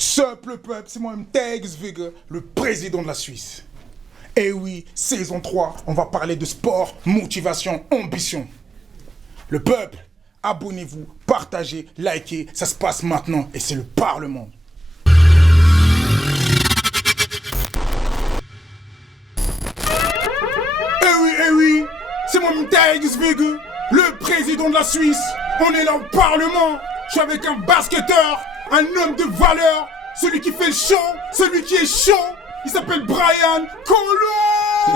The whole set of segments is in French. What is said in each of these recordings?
Sup le peuple, c'est moi-même Tex-Vega, le président de la Suisse. Et oui, saison 3, on va parler de sport, motivation, ambition. Le peuple, abonnez-vous, partagez, likez, ça se passe maintenant et c'est le Parlement. Eh oui, c'est moi-même Tex-Vega, le président de la Suisse. On est là au Parlement, je suis avec un basketteur, un homme de valeur, celui qui fait le show, celui qui est chaud. Il s'appelle Brian Colomb.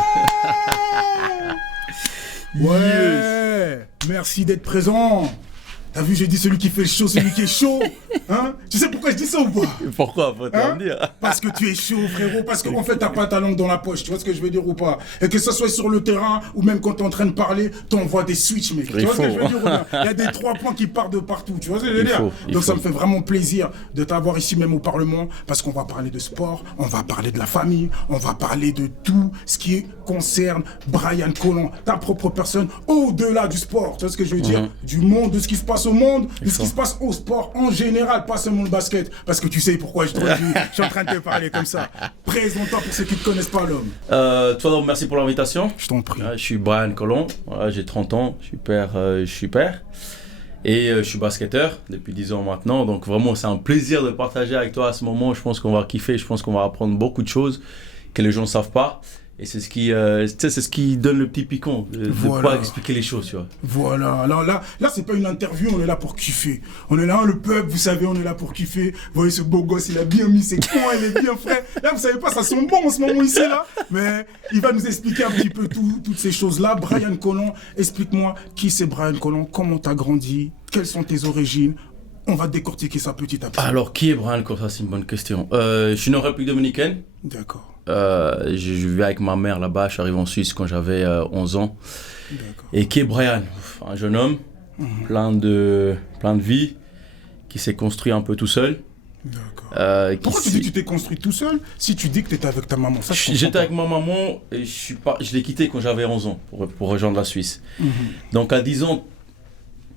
Ouais, merci d'être présent. T'as vu, j'ai dit celui qui fait le show, celui qui est chaud. Hein? Tu sais pourquoi je dis ça ou pas? Pourquoi? Faut te le dire. Parce que tu es chaud, frérot. Parce qu'en fait, t'as pas ta langue dans la poche. Tu vois ce que je veux dire ou pas? Et que ça soit sur le terrain ou même quand t'es en train de parler, t'envoies des switches, mec. Tu vois ce que je veux dire ou pas? Il y a des 3 points qui partent de partout. Tu vois ce que je veux dire? Donc ça me fait vraiment plaisir de t'avoir ici même au Parlement parce qu'on va parler de sport, on va parler de la famille, on va parler de tout ce qui concerne Brian Colomb, ta propre personne, au-delà du sport. Tu vois ce que je veux dire? Du monde, de ce qui se passe au monde, de ce qui se passe au sport en général, pas seulement le basket, parce que tu sais pourquoi je suis en train de te parler comme ça. Présente-toi pour ceux qui ne te connaissent pas, l'homme. Toi donc, merci pour l'invitation. Je t'en prie. Je suis Brian Colomb, voilà, j'ai 30 ans, je suis père et je suis basketteur depuis 10 ans maintenant, donc vraiment c'est un plaisir de partager avec toi à ce moment. Je pense qu'on va kiffer, je pense qu'on va apprendre beaucoup de choses que les gens ne savent pas. Et c'est ce qui donne le petit piquant, de pouvoir expliquer les choses, tu vois. Voilà, alors là c'est pas une interview, on est là pour kiffer. On est là, le peuple, vous savez, on est là pour kiffer. Vous voyez ce beau gosse, il a bien mis ses coins, il est bien frais. Là, vous savez pas, ça sent bon en ce moment ici, là. Mais il va nous expliquer un petit peu toutes ces choses-là. Brian Colomb, explique-moi qui c'est Brian Colomb, comment t'as grandi, quelles sont tes origines. On va décortiquer ça petit à petit. Alors, qui est Brian Colomb? Ça, c'est une bonne question. Je suis né en République dominicaine. D'accord. Je vivais avec ma mère là-bas, je suis arrivé en Suisse quand j'avais 11 ans. D'accord. Et qui est Brian? Un jeune homme, plein de vie, qui s'est construit un peu tout seul. D'accord. Pourquoi tu dis que tu t'es construit tout seul si tu dis que tu étais avec ta maman? J'étais avec ma maman et je l'ai quitté quand j'avais 11 ans pour rejoindre la Suisse. Donc à 10 ans,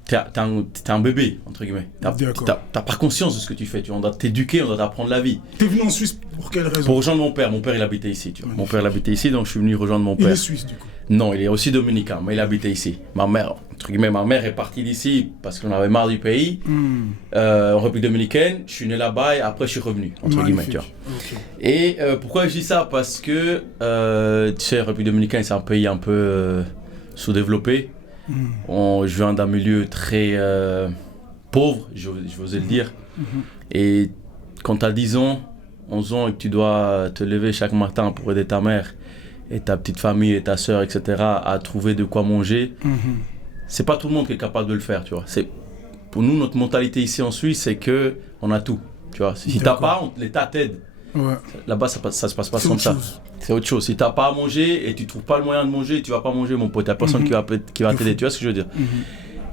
t'es un bébé, entre guillemets. T'as pas conscience de ce que tu fais. On doit t'éduquer, on doit t'apprendre la vie. T'es venu en Suisse pour quelle raison? Pour rejoindre mon père. Mon père, il habitait ici. Tu vois. Mon père, il habitait ici, donc je suis venu rejoindre mon père. Il est suisse, du coup? Non, il est aussi dominicain, mais il habitait ici. Ma mère, entre guillemets, est partie d'ici parce qu'on avait marre du pays. En République dominicaine, je suis né là-bas et après je suis revenu, entre guillemets. Tu vois. Okay. Et pourquoi je dis ça? Parce que, tu sais, la République dominicaine, c'est un pays un peu sous-développé. Je viens d'un milieu très pauvre, je vais oser le dire. Et quand tu as 10 ans, 11 ans et que tu dois te lever chaque matin pour aider ta mère et ta petite famille et ta soeur, etc., à trouver de quoi manger, c'est pas tout le monde qui est capable de le faire, tu vois. Pour nous, notre mentalité ici en Suisse, c'est qu'on a tout, tu vois. Si t'as pas, l'État t'aide. Ouais. Là-bas, ça se passe pas comme ça. C'est autre chose. Si t'as pas à manger et tu trouves pas le moyen de manger, tu vas pas manger, mon pote. T'as personne qui va t'aider. Tu vois ce que je veux dire?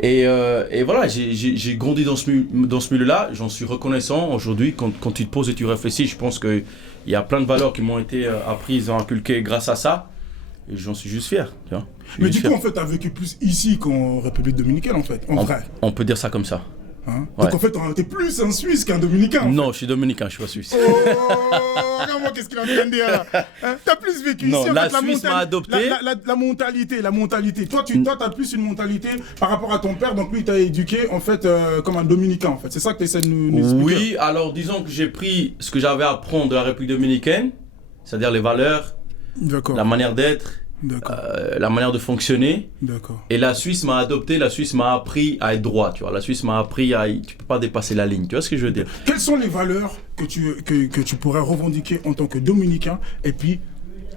Et voilà, j'ai grandi dans ce milieu-là. J'en suis reconnaissant aujourd'hui. Quand tu te poses et tu réfléchis, je pense qu'il y a plein de valeurs qui m'ont été apprises, inculquées grâce à ça. Et j'en suis juste fier. Tu vois. Mais du coup, en fait, t'as vécu plus ici qu'en République dominicaine, en fait. En vrai. On peut dire ça comme ça. Hein? Ouais. Donc en fait, t'es plus un Suisse qu'un Dominicain. Non, je suis Dominicain, je suis pas Suisse. Oh, regarde-moi, qu'est-ce qu'il a en train de dire là, hein? T'as plus vécu non, ici. En la fait, Suisse m'a adopté. La mentalité. Toi, t'as plus une mentalité par rapport à ton père. Donc lui, il t'a éduqué en fait comme un Dominicain. En fait, c'est ça que tu essaies de nous expliquer. Oui, alors disons que j'ai pris ce que j'avais à apprendre de la République dominicaine, c'est-à-dire les valeurs, la manière d'être. La manière de fonctionner. Et la Suisse m'a adopté, la Suisse m'a appris à être droit, tu vois. La Suisse m'a appris à... Tu peux pas dépasser la ligne, tu vois ce que je veux dire? Quelles sont les valeurs que tu pourrais revendiquer en tant que Dominicain et puis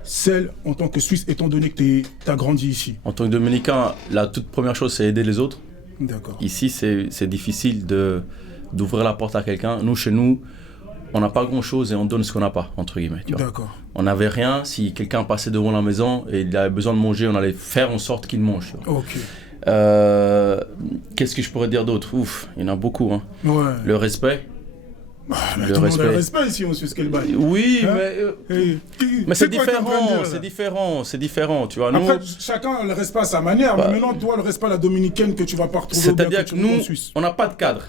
celles en tant que Suisse, étant donné que tu as grandi ici? En tant que Dominicain, la toute première chose, c'est aider les autres. D'accord. Ici, c'est difficile d'ouvrir la porte à quelqu'un. Nous, chez nous, on n'a pas grand-chose et on donne ce qu'on n'a pas, entre guillemets. Tu vois. D'accord. On n'avait rien. Si quelqu'un passait devant la maison et il avait besoin de manger, on allait faire en sorte qu'il mange. Tu vois. Ok. Qu'est-ce que je pourrais dire d'autre? Ouf, il y en a beaucoup. Hein. Ouais. Le respect. Mais tout le monde a le respect ici, on suit ce qu'elle baille. Oui, hein? mais c'est différent, tu vois. Après, chacun a le respect à sa manière, mais maintenant, toi, le respect à la dominicaine que tu vas pas retrouver. C'est-à-dire que nous, on n'a pas de cadre.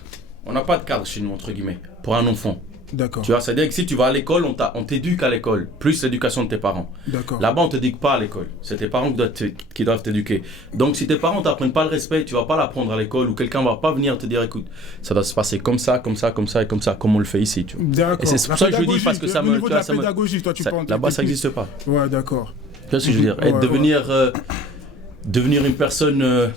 On n'a pas de cadre chez nous, entre guillemets, pour un enfant. D'accord. Tu vois, c'est-à-dire que si tu vas à l'école, on t'éduque à l'école, plus l'éducation de tes parents. D'accord. Là-bas, on ne t'éduque pas à l'école. C'est tes parents qui doivent t'éduquer. Donc, si tes parents ne t'apprennent pas le respect, tu ne vas pas l'apprendre à l'école ou quelqu'un ne va pas venir te dire, écoute, ça doit se passer comme ça, comme ça, comme ça et comme ça, comme on le fait ici. Tu vois. D'accord. Et c'est pour ça que je dis, parce que ça me... Au niveau de la pédagogie, toi, tu penses... Là-bas, ça n'existe pas. Ouais, d'accord. Tu vois ce que je veux dire? Et devenir une personne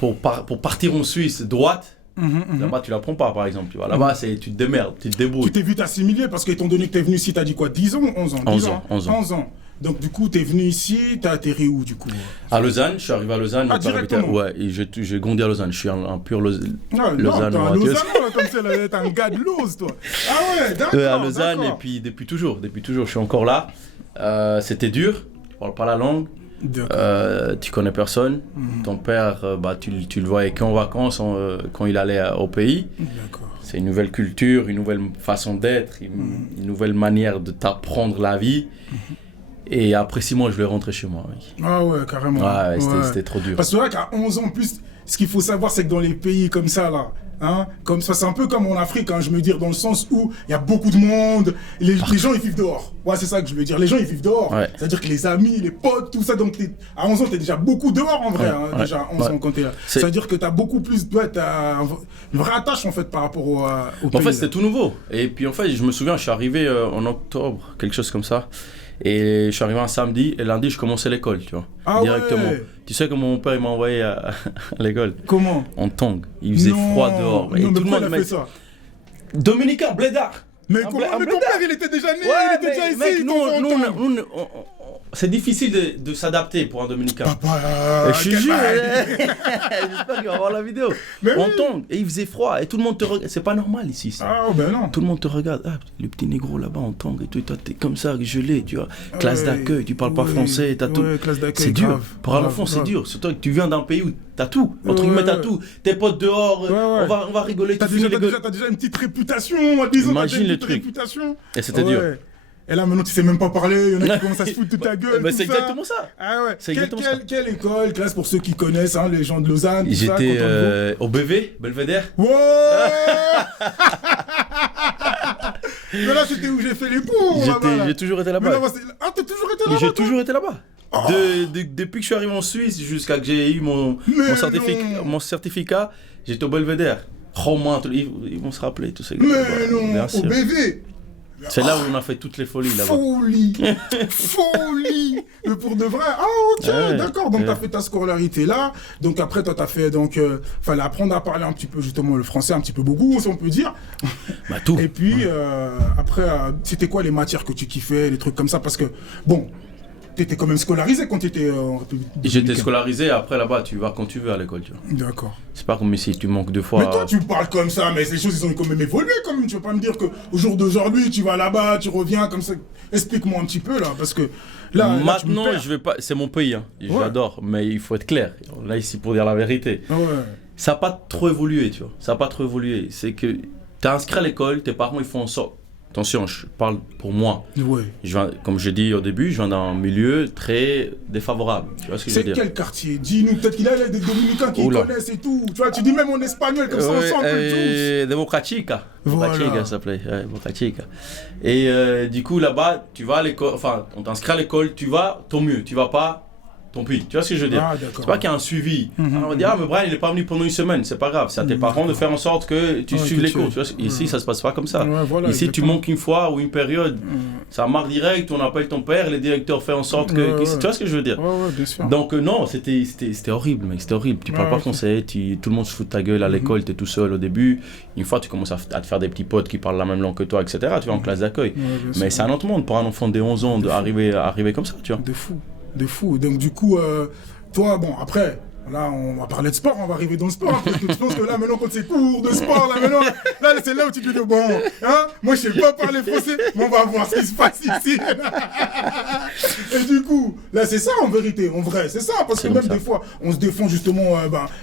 pour partir en Suisse droite, là-bas, tu l'apprends pas, par exemple. Tu vois. Là-bas, tu te démerdes, tu te débrouilles. Tu t'es vu t'assimiler parce que, étant donné que tu es venu ici, tu as dit quoi, 10 ans, 11 ans 11 ans. Donc, du coup, tu es venu ici, tu as atterri où, du coup? À Lausanne, je suis arrivé à Lausanne. Directement? Ouais, et j'ai grandi à Lausanne. Je suis un pur Lausanne. Non, t'es un Lausannois, comme ça, t'es un gars de Lausanne, toi. Ah ouais, d'accord. À Lausanne, et puis depuis toujours, je suis encore là. C'était dur, tu parles pas la langue. Tu connais personne. Ton père, tu le voyais qu'en vacances quand il allait au pays. D'accord. C'est une nouvelle culture, une nouvelle façon d'être, une nouvelle manière de t'apprendre la vie. Et après 6 mois, je voulais rentrer chez moi. Oui. Ah ouais, carrément. Ouais, c'était trop dur. Parce que c'est vrai qu'à 11 ans, en plus, ce qu'il faut savoir, c'est que dans les pays comme ça, là, hein, comme ça, c'est un peu comme en Afrique, hein, je veux dire, dans le sens où il y a beaucoup de monde, les gens ils vivent dehors. Ouais, c'est ça que je veux dire, les gens ils vivent dehors. Ouais. C'est-à-dire que les amis, les potes, tout ça, donc à 11 ans, t'es déjà beaucoup dehors en vrai, déjà, 11 ans quand t'es là. C'est-à-dire que t'as beaucoup plus, t'as une vraie attache en fait par rapport au pays. En fait, c'était tout nouveau. Et puis en fait, je me souviens, je suis arrivé en octobre, quelque chose comme ça. Et je suis arrivé un samedi et lundi je commençais l'école, tu vois, directement. Ouais. Tu sais comment mon père m'a envoyé à l'école? Comment? En tongs. Il faisait froid dehors. Et tout le monde a fait ça. Dominicain, blédard. Mais comment? Mais ton père il était déjà né, il était déjà ici. Nous, c'est difficile de s'adapter pour un Dominicain. Papa, je te jure, j'espère qu'il va voir la vidéo. On tombe et il faisait froid et tout le monde te regarde. C'est pas normal ici. Ça. Ah ben non. Tout le monde te regarde. Ah, le petit négro là-bas en tongue et tout. Et toi t'es comme ça, gelé, tu vois. Classe d'accueil, tu parles pas français, t'as tout. C'est dur. Pour un enfant, c'est dur. Surtout que tu viens d'un pays où t'as tout. Entre guillemets, t'as tout. Tes potes dehors, on va rigoler. T'as déjà une petite réputation. Imagine le truc. Et c'était dur. Et là, maintenant, tu sais même pas parler, il y en a qui commencent à se foutre de ta gueule. Mais c'est exactement ça. Ah ouais. Quelle école, classe pour ceux qui connaissent, hein, les gens de Lausanne? J'étais au BV, Belvédère. Ouais. Mais là, c'était où j'ai fait les cours. J'ai toujours été là-bas. Ah, t'as toujours été là-bas? J'ai toujours été là-bas. Depuis que je suis arrivé en Suisse jusqu'à que j'ai eu mon certificat, j'étais au Belvédère. Romain, ils vont se rappeler tout ça. Mais non, au BV. C'est là où on a fait toutes les folies là-bas. Folie. Mais pour de vrai. Ah ok, d'accord. Donc t'as fait ta scolarité là. Donc après toi t'as fait fallait apprendre à parler un petit peu justement le français, un petit peu beaucoup, si on peut dire. Bah tout. Et puis après c'était quoi les matières que tu kiffais, les trucs comme ça, parce que bon. T'étais quand même scolarisé quand t'étais en République dominicaine. J'étais scolarisé, après là-bas tu vas quand tu veux à l'école, tu vois. D'accord. C'est pas comme ici, tu manques 2 fois. Mais toi tu parles comme ça, mais ces choses ils ont quand même évolué quand même. Tu vas pas me dire qu'au jour d'aujourd'hui tu vas là-bas, tu reviens comme ça. Explique-moi un petit peu là, parce que là. Maintenant je vais pas, c'est mon pays, hein. J'adore, mais il faut être clair. Là ici pour dire la vérité. Ouais. Ça a pas trop évolué, tu vois. Ça a pas trop évolué. C'est que t'es inscrit à l'école, tes parents ils font en sorte. Attention, je parle pour moi. Ouais. Comme je dis au début, je viens d'un milieu très défavorable. Tu vois ce que je veux dire? C'est quel quartier? Dis-nous, peut-être qu'il y a des Dominicains qui connaissent et tout. Tu vois, tu dis même en espagnol, comme ça on sent un peu tous. Democratica. Voilà. Democratica, ça s'appelait. Ouais, Democratica. Et du coup, là-bas, tu vas à l'école, enfin, on t'inscrit à l'école, tu vas, tant mieux. Tu vas pas, tant pis. Tu vois ce que je veux dire? C'est pas qu'il y a un suivi. On va dire, mais Brian, il est pas venu pendant 1 semaine. C'est pas grave. C'est à tes parents de faire en sorte que tu suives les cours. Tu vois, ici, ça se passe pas comme ça. Voilà, ici, tu manques une fois ou une période. Ça marque direct, on appelle ton père, les directeurs font en sorte que. Tu vois ce que je veux dire? Ouais, bien sûr. Donc, non, c'était horrible, mec. C'était horrible. Tu parles pas français, tout le monde se fout de ta gueule à l'école, t'es tout seul au début. Une fois, tu commences à te faire des petits potes qui parlent la même langue que toi, etc. Tu vas en classe d'accueil. Mais c'est un autre monde pour un enfant de 11 ans d'arriver comme ça, tu vois. De fou. Donc, du coup. Toi, bon, après, là, on va parler de sport, on va arriver dans le sport. Parce que je pense que là, maintenant, quand c'est cours de sport, là, maintenant, là, c'est là où tu te dis, bon, hein, moi, je sais pas parler français, mais on va voir ce qui se passe ici. Et du coup, là, c'est ça, en vérité, en vrai, c'est ça. Parce que même des fois, on se défend justement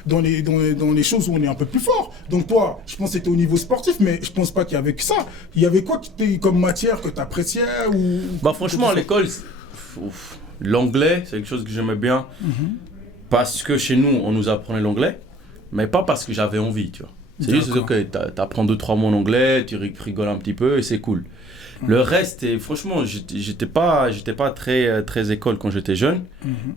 dans les choses où on est un peu plus fort. Donc, toi, je pense que c'était au niveau sportif, mais je pense pas qu'il y avait que ça. Il y avait quoi comme matière que tu appréciais ou... Bah, franchement, à l'école, l'anglais, c'est quelque chose que j'aimais bien, parce que chez nous, on nous apprenait l'anglais, mais pas parce que j'avais envie, tu vois. C'est juste, ok, t'apprends 2-3 mots en anglais, tu rigoles un petit peu et c'est cool. Le reste, franchement, j'étais pas très école quand j'étais jeune.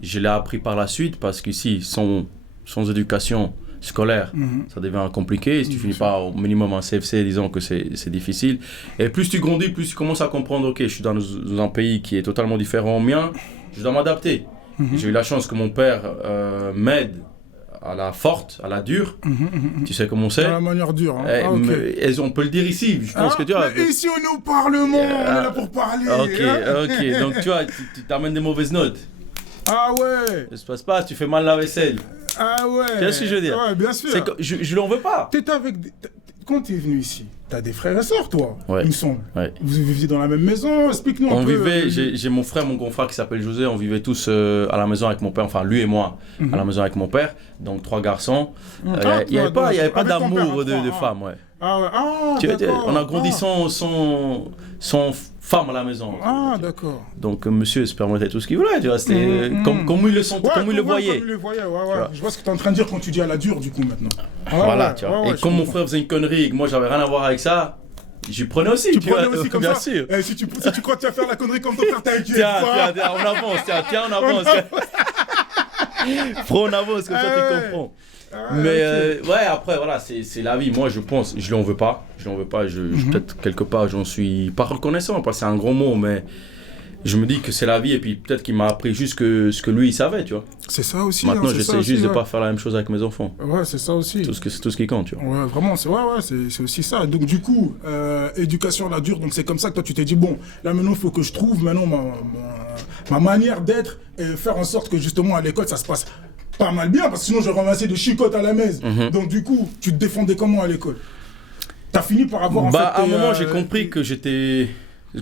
Je l'ai appris par la suite parce qu'ici, sans éducation scolaire, ça devient compliqué. Si tu finis pas au minimum en CFC, disons que c'est difficile. Et plus tu grandis, plus tu commences à comprendre, ok, je suis dans un pays qui est totalement différent au mien, je dois m'adapter. J'ai eu la chance que mon père m'aide à la forte, à la dure. Tu sais comment c'est? À la manière dure. Hein. On peut le dire ici. Je pense que tu vois. Mais ici, on est au Parlement, on est là pour parler. Ok. Donc tu vois, tu t'amènes des mauvaises notes. Ah ouais. Ça se passe pas, tu fais mal la vaisselle. Ah ouais. Tu vois ce que je veux dire? Ouais, bien sûr. Je l'en veux pas. T'étais avec. Quand t'es venu ici, t'as des frères et sœurs, toi, il me semble. Ouais. Vous viviez dans la même maison, explique-nous un peu. J'ai mon frère, mon grand frère qui s'appelle José, on vivait tous à la maison avec mon père, enfin lui et moi, à la maison avec mon père, donc 3 garçons. Il n'y avait pas d'amour de femme, ouais. Ah ouais, on a grandi sans femme à la maison. Ah, d'accord. Donc monsieur se permettait tout ce qu'il voulait, tu vois, c'était comme il le sentait, comme il le voyait. Comme il le voyait, ouais. Je vois ce que tu es en train de dire quand tu dis à la dure, du coup, maintenant. Voilà, tu vois. Et comme mon frère faisait une connerie et que moi j'avais rien à voir avec ça, j'y prenais aussi. Tu prenais aussi comme bien ça. sûr. Et si tu crois que tu vas faire la connerie comme ton frère, t'inquiète. Tiens, on avance, on avance. Frère, on avance, comme ça tu comprends. Mais ouais, après voilà, c'est la vie. Moi je pense, je l'en veux pas. Peut-être quelque part j'en suis pas reconnaissant parce que c'est un gros mot, mais je me dis que c'est la vie et puis peut-être qu'il m'a appris juste ce que lui il savait, tu vois. C'est ça aussi. Maintenant j'essaie juste de pas faire la même chose avec mes enfants. Ouais, c'est ça aussi. C'est tout ce qui compte, tu vois. Ouais, vraiment, c'est aussi ça. Donc du coup, éducation à la dure, donc c'est comme ça que toi tu t'es dit bon, là maintenant il faut que je trouve maintenant ma manière d'être et faire en sorte que justement à l'école ça se passe pas mal bien, parce que sinon je ramassais de chicottes à la messe. Donc du coup, tu te défendais comment à l'école? T'as fini par avoir à un moment j'ai compris que j'étais... Tu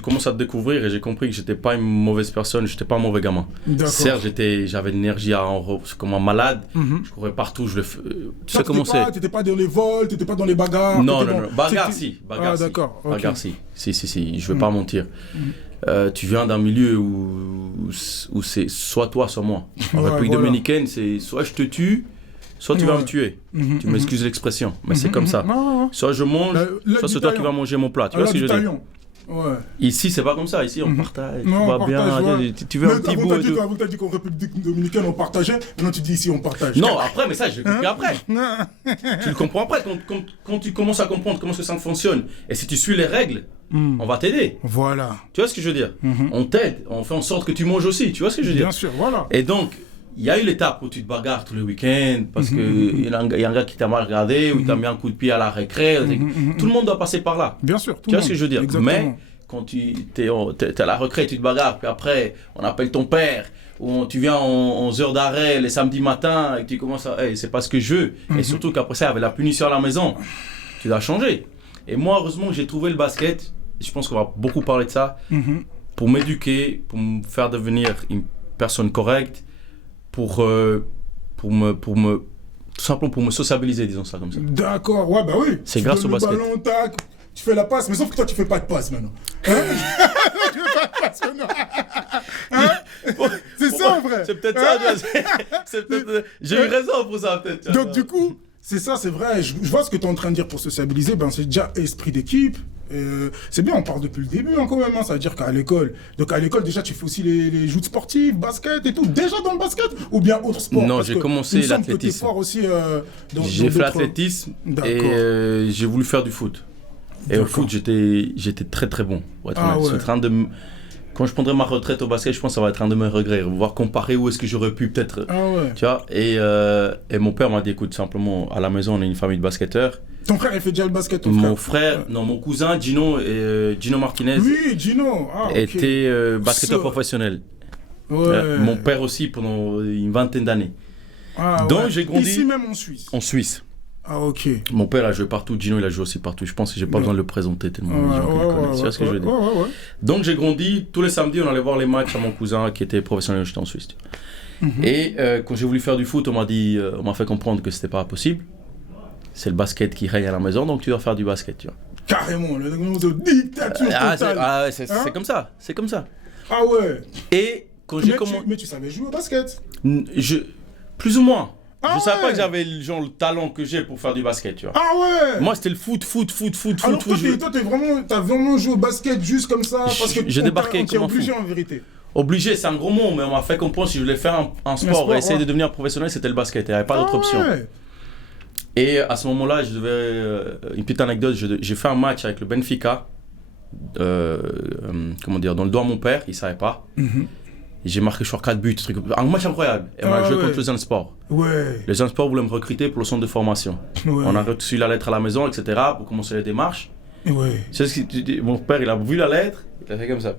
commences à te découvrir et j'ai compris que j'étais pas une mauvaise personne, j'étais pas un mauvais gamin. Certes, j'avais de l'énergie comme un malade, je courais partout, tu sais comment c'est. T'étais pas dans les vols, t'étais pas dans les bagarres? Non, bagarre si. D'accord. Bagarre si, je vais pas mentir. Tu viens d'un milieu où c'est soit toi, soit moi. En République dominicaine, c'est soit je te tue, soit tu vas me tuer. Tu m'excuses l'expression, mais c'est comme ça. Soit je mange, soit c'est toi qui vas manger mon plat. Tu vois ce que je veux dire? Ouais. Ici, c'est pas comme ça. Ici, on partage. Tu veux un petit bout. Avant, t'as dit qu'en République dominicaine, on partageait. Maintenant, tu dis ici, on partage. Non, après, mais ça, je l'ai compris après. Tu le comprends après. Quand tu commences à comprendre comment ça fonctionne, et si tu suis les règles, on va t'aider. Voilà. Tu vois ce que je veux dire? On t'aide. On fait en sorte que tu manges aussi. Tu vois ce que je veux dire? Bien sûr, voilà. Et donc, il y a eu l'étape où tu te bagarres tous les week-ends parce qu'il y a un gars qui t'a mal regardé ou il t'a mis un coup de pied à la récré. Tout le monde doit passer par là. Bien sûr. Tu vois ce que je veux dire? Exactement. Mais quand tu es à la récré, tu te bagarres, puis après, on appelle ton père, ou tu viens en heures d'arrêt les samedis matins et que tu commences à... Hey, c'est pas ce que je veux. Et surtout qu'après ça, il y avait la punition à la maison. Tu dois changer. Et moi, heureusement, j'ai trouvé le basket. Je pense qu'on va beaucoup parler de ça. Pour m'éduquer, pour me faire devenir une personne correcte. Pour me tout simplement pour me sociabiliser, disons ça comme ça. D'accord, ouais, bah oui. C'est grâce au basket. Ballon, tac, tu fais la passe, mais sauf que toi tu fais pas de passe maintenant. Tu fais pas de passe maintenant. C'est ça en vrai. C'est peut-être ça. J'ai eu raison pour ça peut-être. Donc du coup, c'est ça, c'est vrai. Je vois ce que tu es en train de dire pour sociabiliser. Ben c'est déjà esprit d'équipe. C'est bien, on part depuis le début quand même. Ça veut dire qu'à l'école, déjà tu fais aussi les joutes sportives, basket et tout. Déjà dans le basket ou bien autre sport? Non, j'ai commencé l'athlétisme. J'ai fait l'athlétisme et j'ai voulu faire du foot. Et au foot, j'étais très très bon. Quand je prendrai ma retraite au basket, je pense que ça va être un de mes regrets. Voir comparer où est-ce que j'aurais pu peut-être. Tu vois, et mon père m'a dit écoute, simplement, à la maison, on est une famille de basketteurs. Ton frère, il fait déjà le basket, mon cousin, Gino Martinez, était basketteur professionnel. Ouais. Mon père aussi, pendant une vingtaine d'années. Donc j'ai grandi... Ici même en Suisse? En Suisse. Ah, ok. Mon père a joué partout, Gino il a joué aussi partout. Je pense que j'ai pas besoin de le présenter tellement de gens qui le connaissent. Tu vois ce que je veux dire? Donc j'ai grandi, tous les samedis on allait voir les matchs à mon cousin qui était professionnel, j'étais en Suisse. Et quand j'ai voulu faire du foot, on m'a fait comprendre que c'était pas possible. C'est le basket qui règne à la maison, donc tu dois faire du basket, tu vois. Carrément, le dictature totale. C'est comme ça, c'est comme ça. Ah ouais. Et quand j'ai commencé... Mais tu savais jouer au basket? Plus ou moins. Je savais pas que j'avais le talent que j'ai pour faire du basket, tu vois. Ah ouais. Moi, c'était le foot. Alors toi, t'as vraiment joué au basket juste comme ça parce que j'ai débarqué on t'est comme un obligé fou. en vérité. Obligé, c'est un gros mot, mais on m'a fait comprendre si je voulais faire un sport et essayer de devenir professionnel, c'était le basket. Il n'y avait pas d'autre option. Ouais. Et à ce moment-là, une petite anecdote, j'ai fait un match avec le Benfica, comment dire, dans le dos à mon père, il ne savait pas. Et j'ai marqué sur 4 buts, un match incroyable. Et on a joué contre le Zansport. Ouais. Le Zansport voulait me recruter pour le centre de formation. Ouais. On a reçu la lettre à la maison, etc., pour commencer les démarches. Ouais. C'est ce que mon père, il a vu la lettre, il a fait comme ça,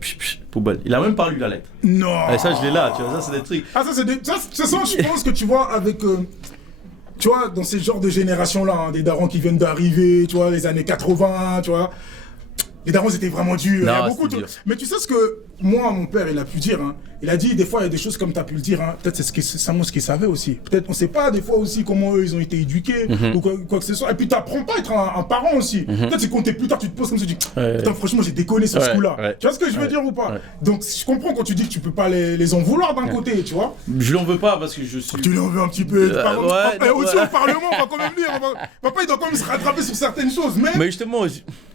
poubelle. Il a même pas lu la lettre. Non. Et ça, je l'ai là, tu vois, ça, c'est des trucs. Ah, ça, je pense que tu vois, avec. Tu vois, dans ces genres de générations-là, hein, des darons qui viennent d'arriver, tu vois, les années 80, tu vois. Les darons, c'était vraiment dur. Non, Il y a beaucoup dur. Mais tu sais ce que moi, mon père, il a pu dire, hein. Il a dit, des fois, il y a des choses comme tu as pu le dire, hein. Peut-être c'est ce qu'il savait aussi. Peut-être on ne sait pas, des fois aussi, comment eux, ils ont été éduqués, ou quoi que ce soit. Et puis, tu n'apprends pas à être un parent aussi. Peut-être c'est quand t'es plus tard, tu te poses comme ça, tu dis, putain, franchement, j'ai déconné sur ce coup-là. Tu vois ce que je veux dire ou pas? Donc, je comprends quand tu dis que tu peux pas les en vouloir d'un côté, tu vois. Je l'en veux pas parce que je suis. Tu l'en veux un petit peu. Aussi, au Parlement, on va quand même dire. Papa, il doit quand même se rattraper sur certaines choses. Mais justement.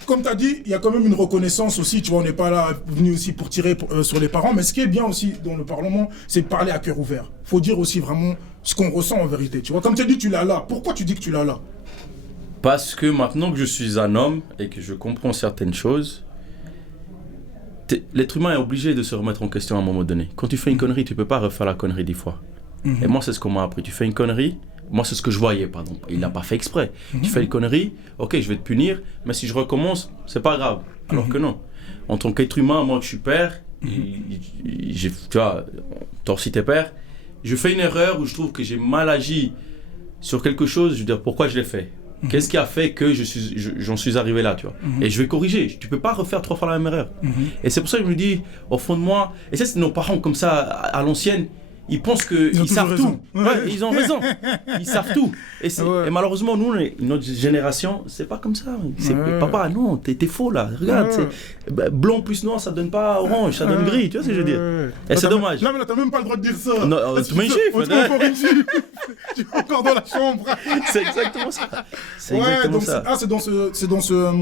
Comme tu as dit, il y a quand même une reconnaissance aussi, tu vois, on n'est pas là venu aussi pour tirer sur les parents, mais ce qui est bien aussi dans le Parlement, c'est de parler à cœur ouvert. Faut dire aussi vraiment ce qu'on ressent en vérité, tu vois. Comme tu as dit, tu l'as là. Pourquoi tu dis que tu l'as là? Parce que maintenant que je suis un homme et que je comprends certaines choses, l'être humain est obligé de se remettre en question à un moment donné. Quand tu fais une connerie, tu peux pas refaire la connerie 10 fois. Et moi, c'est ce qu'on m'a appris. Tu fais une connerie. Moi, c'est ce que je voyais, pardon. Il l'a pas fait exprès. Tu fais une connerie, ok, je vais te punir, mais si je recommence, c'est pas grave. Alors que non. En tant qu'être humain, moi que je suis père, tu vois, torsi tes pères, je fais une erreur où je trouve que j'ai mal agi sur quelque chose, je veux dire, pourquoi je l'ai fait? Qu'est-ce qui a fait que j'en suis arrivé là, tu vois? Et je vais corriger. Tu peux pas refaire 3 fois la même erreur. Et c'est pour ça que je me dis, au fond de moi, et ça, c'est nos parents comme ça, à l'ancienne, ils pensent qu'ils savent tout. Ouais, ils ont raison. Ils savent tout. Et malheureusement, nous, notre génération, c'est pas comme ça. Papa, non, t'es faux là. Regarde, blanc plus noir, ça donne pas orange, ça donne gris. Tu vois ce que je veux dire? Et c'est dommage. Non, mais là, t'as même pas le droit de dire ça. Non, tu mets une gifle. Encore une gifle. Tu es encore dans la chambre. C'est exactement ça. C'est exactement ça.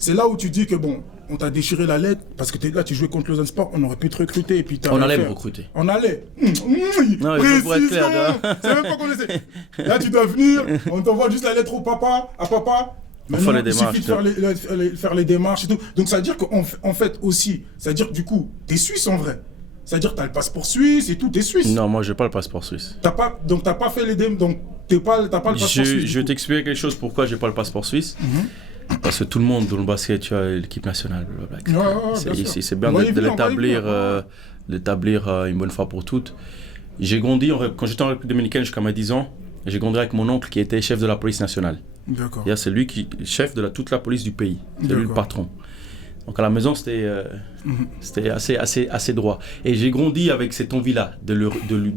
C'est là où tu dis que bon, on t'a déchiré la lettre parce que là tu jouais contre le Zansport, on aurait pu te recruter et puis on allait me recruter. On allait. Non, précisément. C'est même pas qu'on essaie. Là tu dois venir, on t'envoie juste la lettre au papa, à papa. Maintenant, il suffit de faire les démarches et tout. Donc ça veut dire qu'en fait aussi, ça veut dire que du coup, t'es suisse en vrai. C'est-à-dire que t'as le passeport suisse et tout, t'es suisse. Non, moi j'ai pas le passeport suisse. Donc t'as pas fait les démarches, donc t'as pas le passeport suisse. Je vais t'expliquer quelque chose pourquoi j'ai pas le passeport suisse. Parce que tout le monde dans le basket, tu as l'équipe nationale, c'est bien de l'établir une bonne fois pour toutes. J'ai grandi, quand j'étais en République dominicaine jusqu'à mes 10 ans, j'ai grandi avec mon oncle qui était chef de la police nationale. D'accord. C'est lui qui est chef de toute la police du pays. C'est lui le patron. Donc à la maison, c'était assez droit. Et j'ai grandi avec cette envie-là de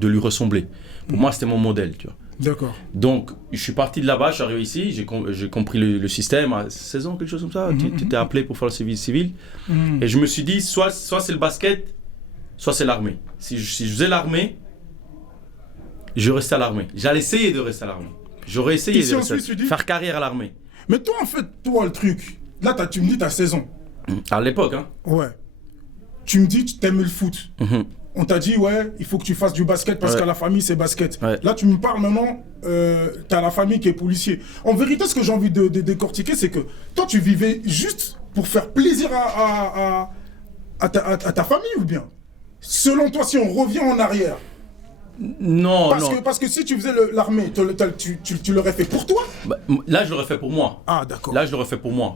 lui ressembler. Pour moi, c'était mon modèle, tu vois. D'accord. Donc, je suis parti de là-bas, je suis arrivé ici, j'ai compris le système à 16 ans, quelque chose comme ça. Tu t'es appelé pour faire le service civil. Et je me suis dit, soit c'est le basket, soit c'est l'armée. Si je faisais l'armée, je restais à l'armée. J'allais essayer de rester à l'armée. J'aurais essayé de faire carrière à l'armée. Mais toi, en fait, le truc, là, tu me dis, tu as 16 ans. À l'époque, hein. Ouais. Tu me dis, tu t'aimes le foot. On t'a dit, ouais, il faut que tu fasses du basket parce qu'à la famille, c'est basket. Là, tu me parles maintenant, t'as la famille qui est policier. En vérité, ce que j'ai envie de décortiquer, c'est que toi, tu vivais juste pour faire plaisir à ta famille ou bien? Selon toi, si on revient en arrière. Non, parce que si tu faisais l'armée, tu l'aurais fait pour toi? Là, je l'aurais fait pour moi. Ah, d'accord. Là, je l'aurais fait pour moi.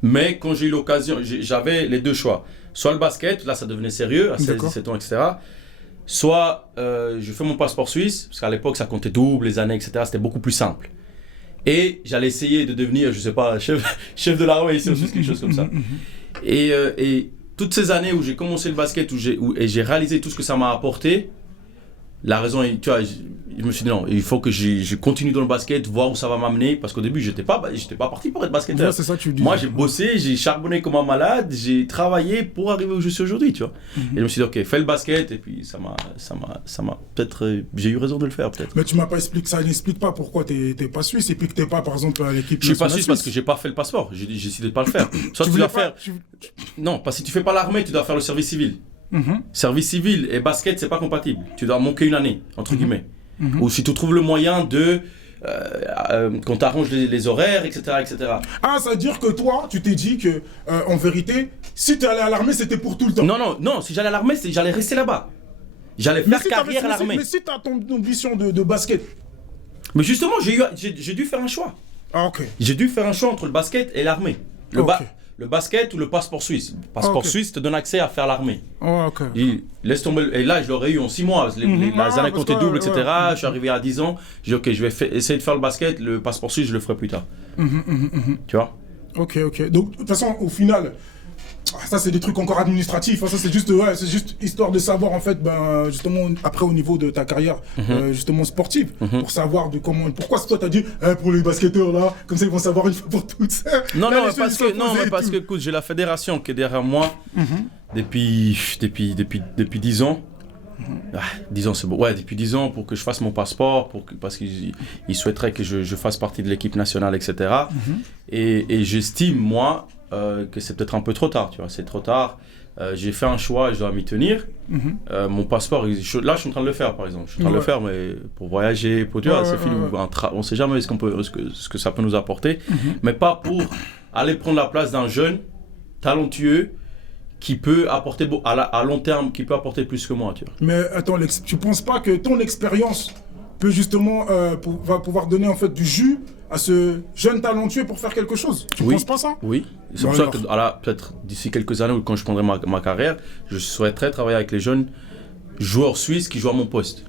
Mais quand j'ai eu l'occasion, j'avais les deux choix. Soit le basket, là ça devenait sérieux, à 16, 17 ans, etc. Soit je fais mon passeport suisse, parce qu'à l'époque ça comptait double, les années, etc. C'était beaucoup plus simple. Et j'allais essayer de devenir, je sais pas, chef de l'armée ici, quelque chose comme ça. Et toutes ces années où j'ai commencé le basket, et j'ai réalisé tout ce que ça m'a apporté, la raison, tu vois, je me suis dit non, il faut que je continue dans le basket, voir où ça va m'amener, parce qu'au début, j'étais pas parti pour être basketteur. Ouais, c'est ça, tu dis. Moi, j'ai bossé, j'ai charbonné comme un malade, j'ai travaillé pour arriver où je suis aujourd'hui, tu vois. Et je me suis dit, ok, fais le basket, et puis ça m'a peut-être, j'ai eu raison de le faire, peut-être. Mais tu m'as pas expliqué, ça n'explique pas pourquoi t'es pas suisse et puis que t'es pas, par exemple, à l'équipe Je suis pas nationale suisse parce que j'ai pas fait le passeport, j'ai décidé de pas le faire. Soit tu voulais dois pas- faire. Non, parce que si tu fais pas l'armée, tu dois faire le service civil. Service civil et basket, c'est pas compatible. Tu dois manquer une année, entre guillemets. Ou si tu trouves le moyen de. Qu'on t'arrange les horaires, etc., etc. Ah, ça veut dire que toi, tu t'es dit que, en vérité, si t'es allé à l'armée, c'était pour tout le temps. Non, si j'allais à l'armée, j'allais rester là-bas. J'allais faire carrière à l'armée. Mais si t'as ton ambition de basket. Mais justement, j'ai dû faire un choix. Ah, ok. J'ai dû faire un choix entre le basket et l'armée. Le basket ou le passeport suisse. Le passeport suisse te donne accès à faire l'armée. Oh, ok. Laisse tomber. Et là, je l'aurais eu en 6 mois. Les années comptaient double, etc. Je suis arrivé à 10 ans. J'ai dit, ok, je vais essayer de faire le basket. Le passeport suisse, je le ferai plus tard. Tu vois? Ok. Donc, de toute façon, au final, ça, c'est des trucs encore administratifs. Ça, c'est juste histoire de savoir, en fait, justement, après, au niveau de ta carrière, justement, sportive, pour savoir pourquoi toi, t'as dit, pour les basketteurs, là, comme ça, ils vont savoir une fois pour toutes. Non, parce que, écoute, j'ai la fédération qui est derrière moi depuis 10 ans. 10 ans, c'est bon. Ouais, depuis 10 ans pour que je fasse mon passeport, parce qu'ils souhaiteraient que je fasse partie de l'équipe nationale, etc. Et j'estime, moi, que c'est peut-être un peu trop tard, tu vois. C'est trop tard. J'ai fait un choix et je dois m'y tenir. Mon passeport, là, je suis en train de le faire, par exemple. Je suis en train de le faire, mais pour voyager, pour, tu vois, c'est fini. On ne sait jamais ce que ça peut nous apporter. Mais pas pour aller prendre la place d'un jeune talentueux qui peut apporter à long terme, qui peut apporter plus que moi, tu vois. Mais attends, tu penses pas que ton expérience peut justement va pouvoir donner en fait du jus à ce jeune talentueux pour faire quelque chose? Tu penses pas ça? Oui. C'est pour ça que peut-être d'ici quelques années, ou quand je prendrai ma carrière, je souhaiterais travailler avec les jeunes joueurs suisses qui jouent à mon poste,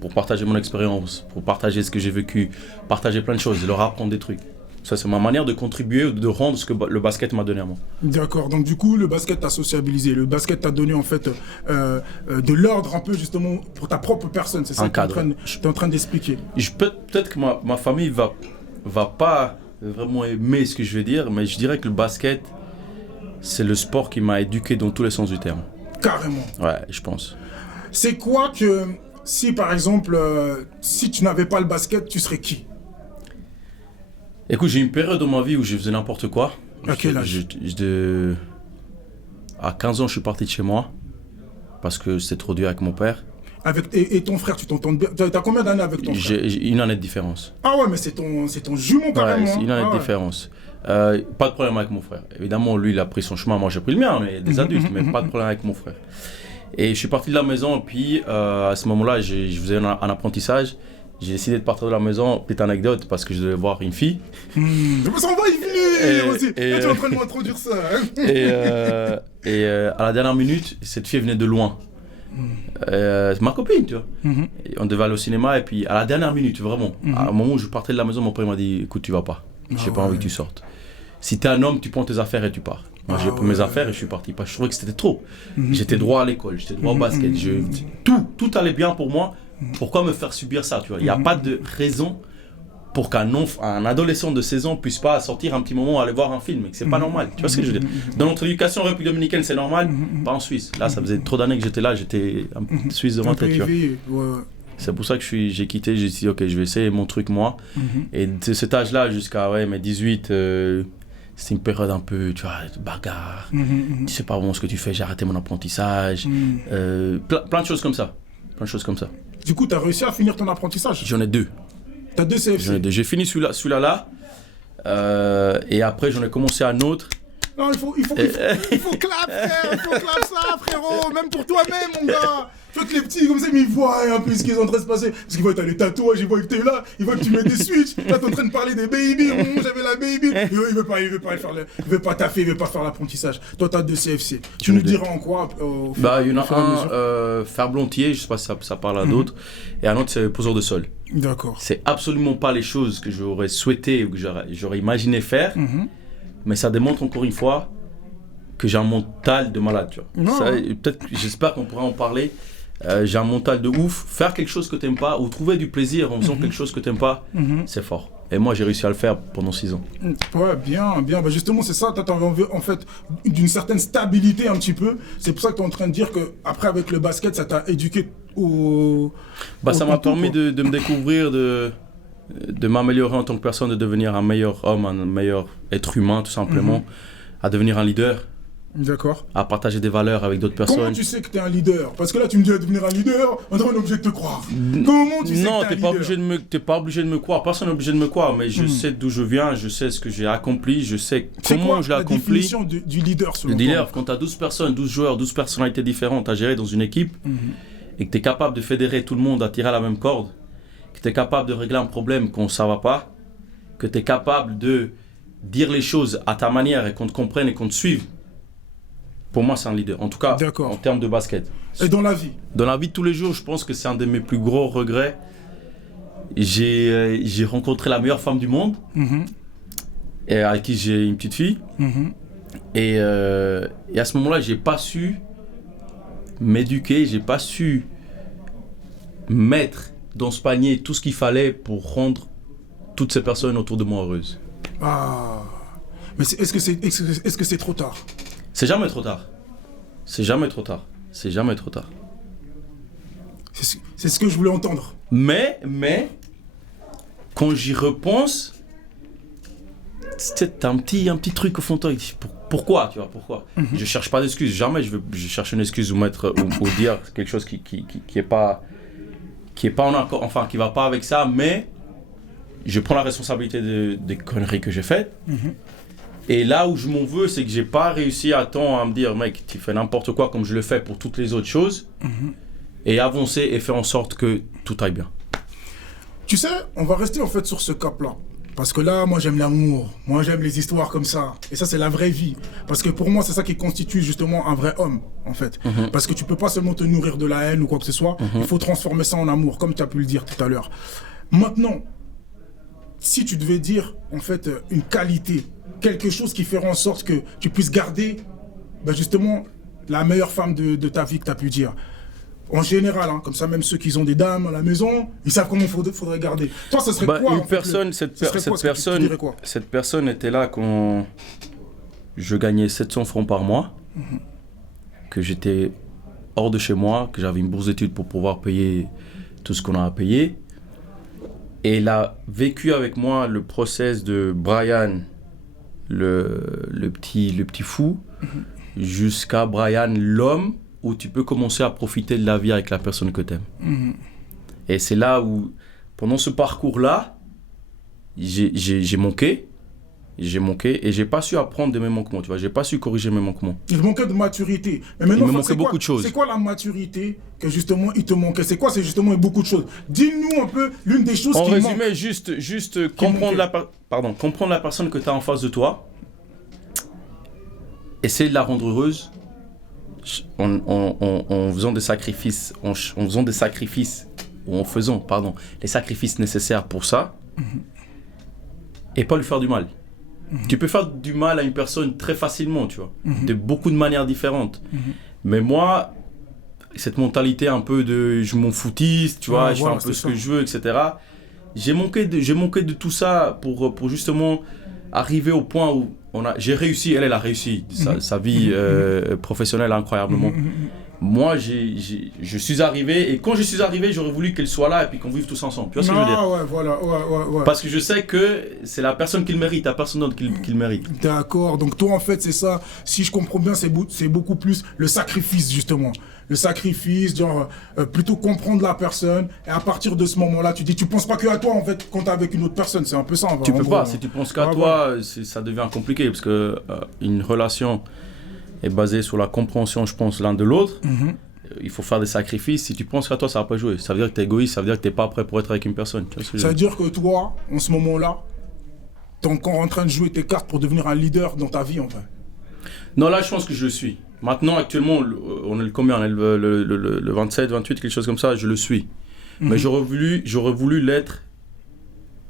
pour partager mon expérience, pour partager ce que j'ai vécu, partager plein de choses, leur apprendre des trucs. Ça, c'est ma manière de contribuer, de rendre ce que le basket m'a donné à moi. D'accord, donc du coup, le basket t'a sociabilisé, le basket t'a donné en fait de l'ordre un peu justement pour ta propre personne, c'est ça que tu es en train d'expliquer. Peut-être que ma famille va pas vraiment aimer ce que je vais dire, mais je dirais que le basket, c'est le sport qui m'a éduqué dans tous les sens du terme. Carrément. Ouais, je pense. C'est quoi que, si par exemple, si tu n'avais pas le basket, tu serais qui? Écoute, j'ai eu une période dans ma vie où je faisais n'importe quoi. À quel âge? À 15 ans, je suis parti de chez moi parce que c'était trop dur avec mon père. Et ton frère, tu t'entends bien? T'as combien d'années avec ton frère? J'ai une année de différence. Ah ouais, mais c'est ton jumeau carrément. Ouais, c'est une année de différence. Pas de problème avec mon frère. Évidemment, lui, il a pris son chemin, moi j'ai pris le mien, on est des adultes, mais pas de problème avec mon frère. Et je suis parti de la maison, et puis à ce moment-là, je faisais un apprentissage. J'ai décidé de partir de la maison, petite anecdote, parce que je devais voir une fille. Je me sens pas une fille aussi. Tu es en train de m'introduire ça. Et à la dernière minute, cette fille venait de loin. C'est ma copine, tu vois. Et on devait aller au cinéma, et puis à la dernière minute, vraiment, à un moment où je partais de la maison, mon père m'a dit, écoute, tu vas pas. J'ai pas envie que tu sortes. Si t'es un homme, tu prends tes affaires et tu pars. Moi, j'ai pris mes affaires et je suis parti. Parce que je trouvais que c'était trop. J'étais droit à l'école, j'étais droit au basket. Tout allait bien pour moi. Pourquoi me faire subir ça, tu vois? Il n'y a pas de raison pour qu'un adolescent de 16 ans puisse pas sortir un petit moment aller voir un film, et que c'est pas normal. Tu vois ce que je veux dire? Dans notre éducation en République dominicaine, c'est normal, pas en Suisse. Là, ça faisait trop d'années que j'étais là, j'étais un Suisse de rentrée, tu vois. C'est pour ça que j'ai quitté, j'ai dit ok, je vais essayer mon truc moi. Et de cet âge-là jusqu'à mes 18, c'était une période un peu, tu vois, de bagarre. Tu sais pas vraiment ce que tu fais, j'ai arrêté mon apprentissage. Plein de choses comme ça. Du coup, tu as réussi à finir ton apprentissage? J'en ai 2. Tu as 2 CFC? J'en ai 2. J'ai fini celui-là. Et après, j'en ai commencé un autre. Non, il faut clap, frère. Il faut clap ça, frérot. Même pour toi-même, mon gars. Tu vois que les petits, comme ça, mais ils voient un peu ce qui est en train de se passer. Parce qu'ils voient que t'as les tatouages, ils voient que t'es là, ils voient que tu mets des switches. Là, t'es en train de parler des baby. J'avais la baby. Il veut pas taffer, il veut pas faire l'apprentissage. Toi, t'as 2 CFC. Tu nous diras en quoi il y en a un, ferblantier, je sais pas si ça parle à d'autres. Et un autre, c'est poseur de sol. D'accord. C'est absolument pas les choses que j'aurais souhaité ou que j'aurais imaginé faire. Mais ça démontre encore une fois que j'ai un mental de malade, tu vois. Peut-être, j'espère qu'on pourra en parler. j'ai un mental de ouf. Faire quelque chose que t'aimes pas ou trouver du plaisir en faisant quelque chose que t'aimes pas, c'est fort. Et moi, j'ai réussi à le faire pendant 6 ans. Ouais, bien. Bah justement, c'est ça. T'as envie, en fait, d'une certaine stabilité un petit peu. C'est pour ça que t'es en train de dire que après avec le basket, ça t'a éduqué ça m'a permis de me découvrir, de m'améliorer en tant que personne, de devenir un meilleur homme, un meilleur être humain, tout simplement, à devenir un leader. D'accord. À partager des valeurs avec d'autres personnes. Comment tu sais que tu es un leader? Parce que là, tu me dis à devenir un leader, on est obligé de te croire. Comment tu sais non, que t'es pas obligé de me croire. Personne n'est obligé de me croire, mais je sais d'où je viens, je sais ce que j'ai accompli, je sais comment je l'ai accompli. C'est quoi la définition du leader selon toi? Le leader, quand tu as 12 personnes, 12 joueurs, 12 personnalités différentes à gérer dans une équipe, et que tu es capable de fédérer tout le monde à tirer à la même corde, que tu es capable de régler un problème quand ça va pas, que tu es capable de dire les choses à ta manière et qu'on te comprenne et qu'on te suive. Pour moi, c'est un leader. En tout cas, en termes de basket. Et dans la vie? Dans la vie de tous les jours, je pense que c'est un de mes plus gros regrets. J'ai rencontré la meilleure femme du monde, et avec qui j'ai une petite fille. Et à ce moment-là, j'ai pas su m'éduquer, j'ai pas su mettre dans ce panier tout ce qu'il fallait pour rendre toutes ces personnes autour de moi heureuses. Ah, mais est-ce que c'est trop tard? C'est jamais trop tard. C'est jamais trop tard. C'est jamais trop tard. C'est ce que je voulais entendre. Mais, quand j'y repense, t'as un petit truc au fond de toi. Pourquoi, tu vois, pourquoi? Je cherche pas d'excuses. Jamais je cherche une excuse ou dire quelque chose qui est pas en accord, enfin, qui va pas avec ça, mais je prends la responsabilité des conneries que j'ai faites. Et là où je m'en veux, c'est que j'ai pas réussi à temps à me dire, mec, tu fais n'importe quoi comme je le fais pour toutes les autres choses, et avancer et faire en sorte que tout aille bien. Tu sais, on va rester en fait sur ce cap-là. Parce que là, moi j'aime l'amour, moi j'aime les histoires comme ça. Et ça, c'est la vraie vie. Parce que pour moi, c'est ça qui constitue justement un vrai homme, en fait. Parce que tu peux pas seulement te nourrir de la haine ou quoi que ce soit. Il faut transformer ça en amour, comme tu as pu le dire tout à l'heure. Maintenant, si tu devais dire, en fait, une qualité, quelque chose qui ferait en sorte que tu puisses garder, justement, la meilleure femme de ta vie que tu as pu dire. En général, comme ça, même ceux qui ont des dames à la maison, ils savent comment il faudrait garder. Toi, ça serait quoi une personne, cette personne était là quand je gagnais 700 francs par mois, que j'étais hors de chez moi, que j'avais une bourse d'études pour pouvoir payer tout ce qu'on a à payer. Et elle a vécu avec moi le process de Brian, le petit fou, jusqu'à Brian, l'homme, où tu peux commencer à profiter de la vie avec la personne que tu aimes. Et c'est là où, pendant ce parcours-là, j'ai manqué et j'ai pas su apprendre de mes manquements, tu vois, j'ai pas su corriger mes manquements. Il manquait de maturité. Mais maintenant, il me manquait beaucoup de choses. C'est quoi la maturité que justement il te manquait? C'est quoi? C'est justement beaucoup de choses. Dis-nous un peu l'une des choses qui manquent. En résumé, juste comprendre la personne que tu as en face de toi, essayer de la rendre heureuse, en faisant des sacrifices, les sacrifices nécessaires pour ça, et pas lui faire du mal. Tu peux faire du mal à une personne très facilement, tu vois, de beaucoup de manières différentes. Mais moi, cette mentalité un peu de je m'en foutiste, tu vois, je fais un peu ce que je veux, etc. J'ai manqué de tout ça pour justement arriver au point où j'ai réussi, elle a réussi sa vie professionnelle incroyablement. Moi, je suis arrivé, et quand je suis arrivé, j'aurais voulu qu'elle soit là et puis qu'on vive tous ensemble. Tu vois ce que je veux dire? Ouais, voilà, ouais. Parce que je sais que c'est la personne qui le mérite, la personne d'autre qui le mérite. D'accord, donc toi en fait c'est ça, si je comprends bien, c'est beaucoup plus le sacrifice justement. Le sacrifice, genre plutôt comprendre la personne, et à partir de ce moment-là, tu penses pas que à toi en fait quand t'es avec une autre personne, c'est un peu ça. Tu peux pas, si tu penses qu'à toi, ça devient compliqué parce que une relation est basée sur la compréhension, je pense, l'un de l'autre. Il faut faire des sacrifices. Si tu penses qu'à toi, ça va pas jouer. Ça veut dire que t'es égoïste, ça veut dire que t'es pas prêt pour être avec une personne. Tu vois ce que ça veut dire que toi, en ce moment-là, t'es encore en train de jouer tes cartes pour devenir un leader dans ta vie en fait. Non, là, je pense que je le suis. Maintenant, actuellement, on est le combien? On est le 27, 28, quelque chose comme ça, je le suis. Mais j'aurais voulu l'être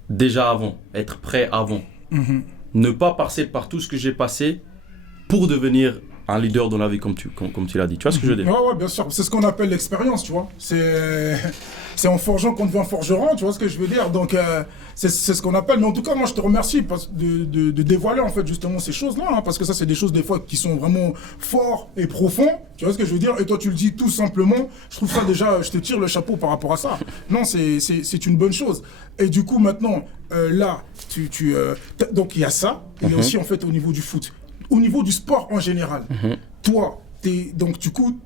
déjà avant, être prêt avant. Ne pas passer par tout ce que j'ai passé pour devenir un leader dans la vie, comme tu l'as dit. Tu vois ce que je veux dire? Ouais, bien sûr. C'est ce qu'on appelle l'expérience, tu vois. C'est en forgeant qu'on devient forgeron, tu vois ce que je veux dire. Donc, c'est ce qu'on appelle. Mais en tout cas, moi, je te remercie de dévoiler, en fait, justement, ces choses-là. Hein, parce que ça, c'est des choses, des fois, qui sont vraiment forts et profonds. Tu vois ce que je veux dire? Et toi, tu le dis tout simplement. Je trouve ça, déjà, je te tire le chapeau par rapport à ça. Non, c'est une bonne chose. Et du coup, maintenant, là, donc, il y a ça. Il y a aussi, en fait, au niveau du foot. Au niveau du sport en général, toi, donc du coup,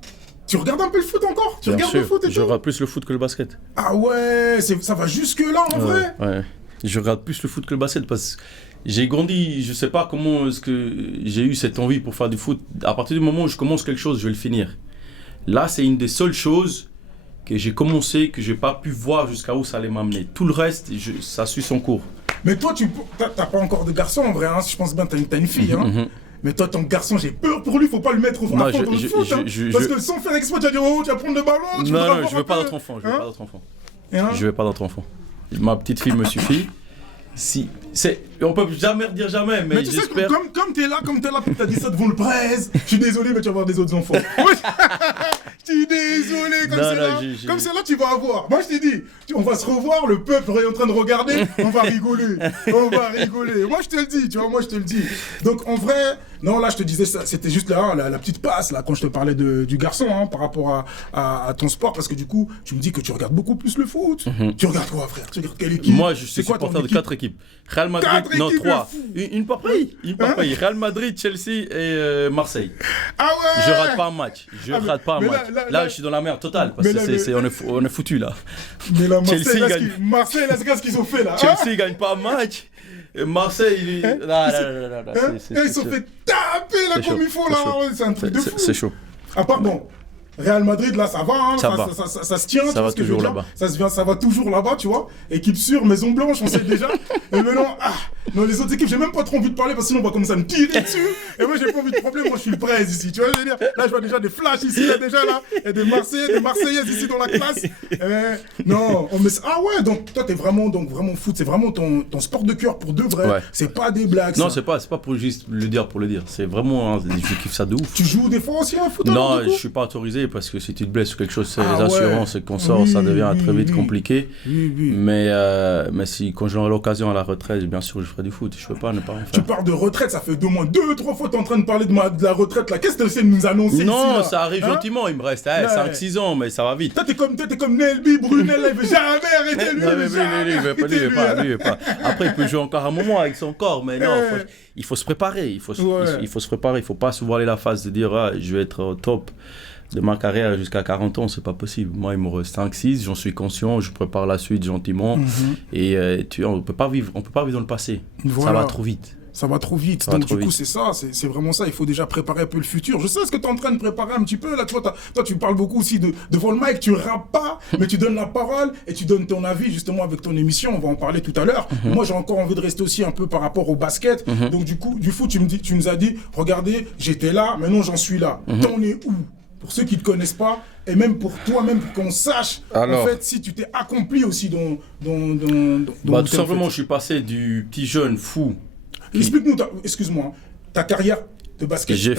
tu regardes un peu le foot encore? Tu regardes le foot et tout? Je regarde plus le foot que le basket. Ah ouais, ça va jusque-là en vrai? Ouais, je regarde plus le foot que le basket parce que j'ai grandi, je sais pas comment est-ce que j'ai eu cette envie pour faire du foot. À partir du moment où je commence quelque chose, je vais le finir. Là, c'est une des seules choses que j'ai commencé, que j'ai pas pu voir jusqu'à où ça allait m'amener. Tout le reste, ça suit son cours. Mais toi, t'as pas encore de garçon en vrai, hein? Je pense bien que t'as une fille, hein? Mais toi, ton garçon, j'ai peur pour lui, faut pas le mettre au fond dans le foot. Parce que sans faire exprès, tu vas dire, oh, tu vas prendre le ballon. Non, je veux pas d'autre enfant. Je veux pas d'autre enfant. Ma petite fille me suffit. On peut jamais redire jamais, mais tu sais, comme t'es là, puis t'as dit ça devant le presse, je suis désolé, mais tu vas avoir des autres enfants. Je suis désolé, comme c'est là, tu vas avoir. Moi, je t'ai dit, on va se revoir, le peuple est en train de regarder, on va rigoler. Moi, je te le dis, tu vois, Donc, en vrai, non, là, je te disais, c'était juste là, la petite passe, là, quand je te parlais du garçon, hein, par rapport à ton sport, parce que du coup, tu me dis que tu regardes beaucoup plus le foot. Tu regardes quoi, frère? Tu regardes quelle équipe? Moi, je suis supporter de 4 équipes. Real Madrid, non, 3. Une par pays. Real Madrid, Chelsea et Marseille. Ah ouais! Je rate pas un match. Là, je suis dans la merde totale. Parce que on est foutu là. Mais là, Marseille, là, c'est ce qu'ils ont fait là. Chelsea gagne pas un match. Marseille, ils sont fait taper là comme il faut là. C'est un truc de fou. C'est chaud. Ah, pardon. Real Madrid, là, ça va, hein, ça se tient. Ça va toujours là-bas. Ça va toujours là-bas, tu vois. Équipe sûre, Maison Blanche, on sait déjà. Et maintenant, non, les autres équipes, j'ai même pas trop envie de parler parce que sinon on va commencer à me tirer dessus. Et moi, j'ai pas envie de problème, moi je suis le presse ici, tu vois, je veux dire. Là, je vois déjà des flashs ici, il y a déjà là, et des Marseillaises ici dans la classe. Non, ah ouais, donc toi, t'es vraiment foot, c'est vraiment ton sport de cœur pour de vrai. Ouais. C'est pas des blagues. Non, c'est pas pour juste le dire pour le dire. C'est vraiment, je kiffe ça de ouf. Tu joues des fois aussi à foot? Non, je suis pas autorisé parce que si tu te blesses ou quelque chose, c'est les assurances et qu'on sort, ça devient très vite compliqué. Mais quand j'aurai l'occasion à la retraite, bien sûr, je ferai du foot. Je peux pas ne pas en faire. Tu parles de retraite, ça fait au moins 2-3 fois que tu es en train de parler de la retraite là. Qu'est-ce que tu essaies de nous annoncer ici? Non, ça arrive gentiment. Il me reste 5-6 ans, mais ça va vite. Toi, t'es comme Nelby, Brunel, là, il veut jamais arrêter lui. Lui, il veut pas. Après, il peut jouer encore un moment avec son corps, mais non, il faut se préparer. Il faut se préparer. Il faut pas se voiler la face de dire je vais être au top de ma carrière jusqu'à 40 ans, c'est pas possible. Moi, il me reste 5-6, j'en suis conscient, je prépare la suite gentiment. Et on peut pas vivre dans le passé. Ça va trop vite. Ça va trop vite. Donc, du coup, c'est ça, c'est vraiment ça. Il faut déjà préparer un peu le futur. Je sais ce que tu es en train de préparer un petit peu. Là, toi, tu parles beaucoup aussi devant le mic. Tu rappes pas, mais tu donnes la parole et tu donnes ton avis justement avec ton émission. On va en parler tout à l'heure. Moi, j'ai encore envie de rester aussi un peu par rapport au basket. Donc, du coup, du foot, tu nous as dit, regardez, j'étais là, maintenant j'en suis là. T'en es où? Pour ceux qui ne te connaissent pas, et même pour toi-même, pour qu'on sache, en fait, si tu t'es accompli aussi dans tout simplement, je suis passé du petit jeune fou. Explique-nous, excuse-moi, ta carrière de basket. J'ai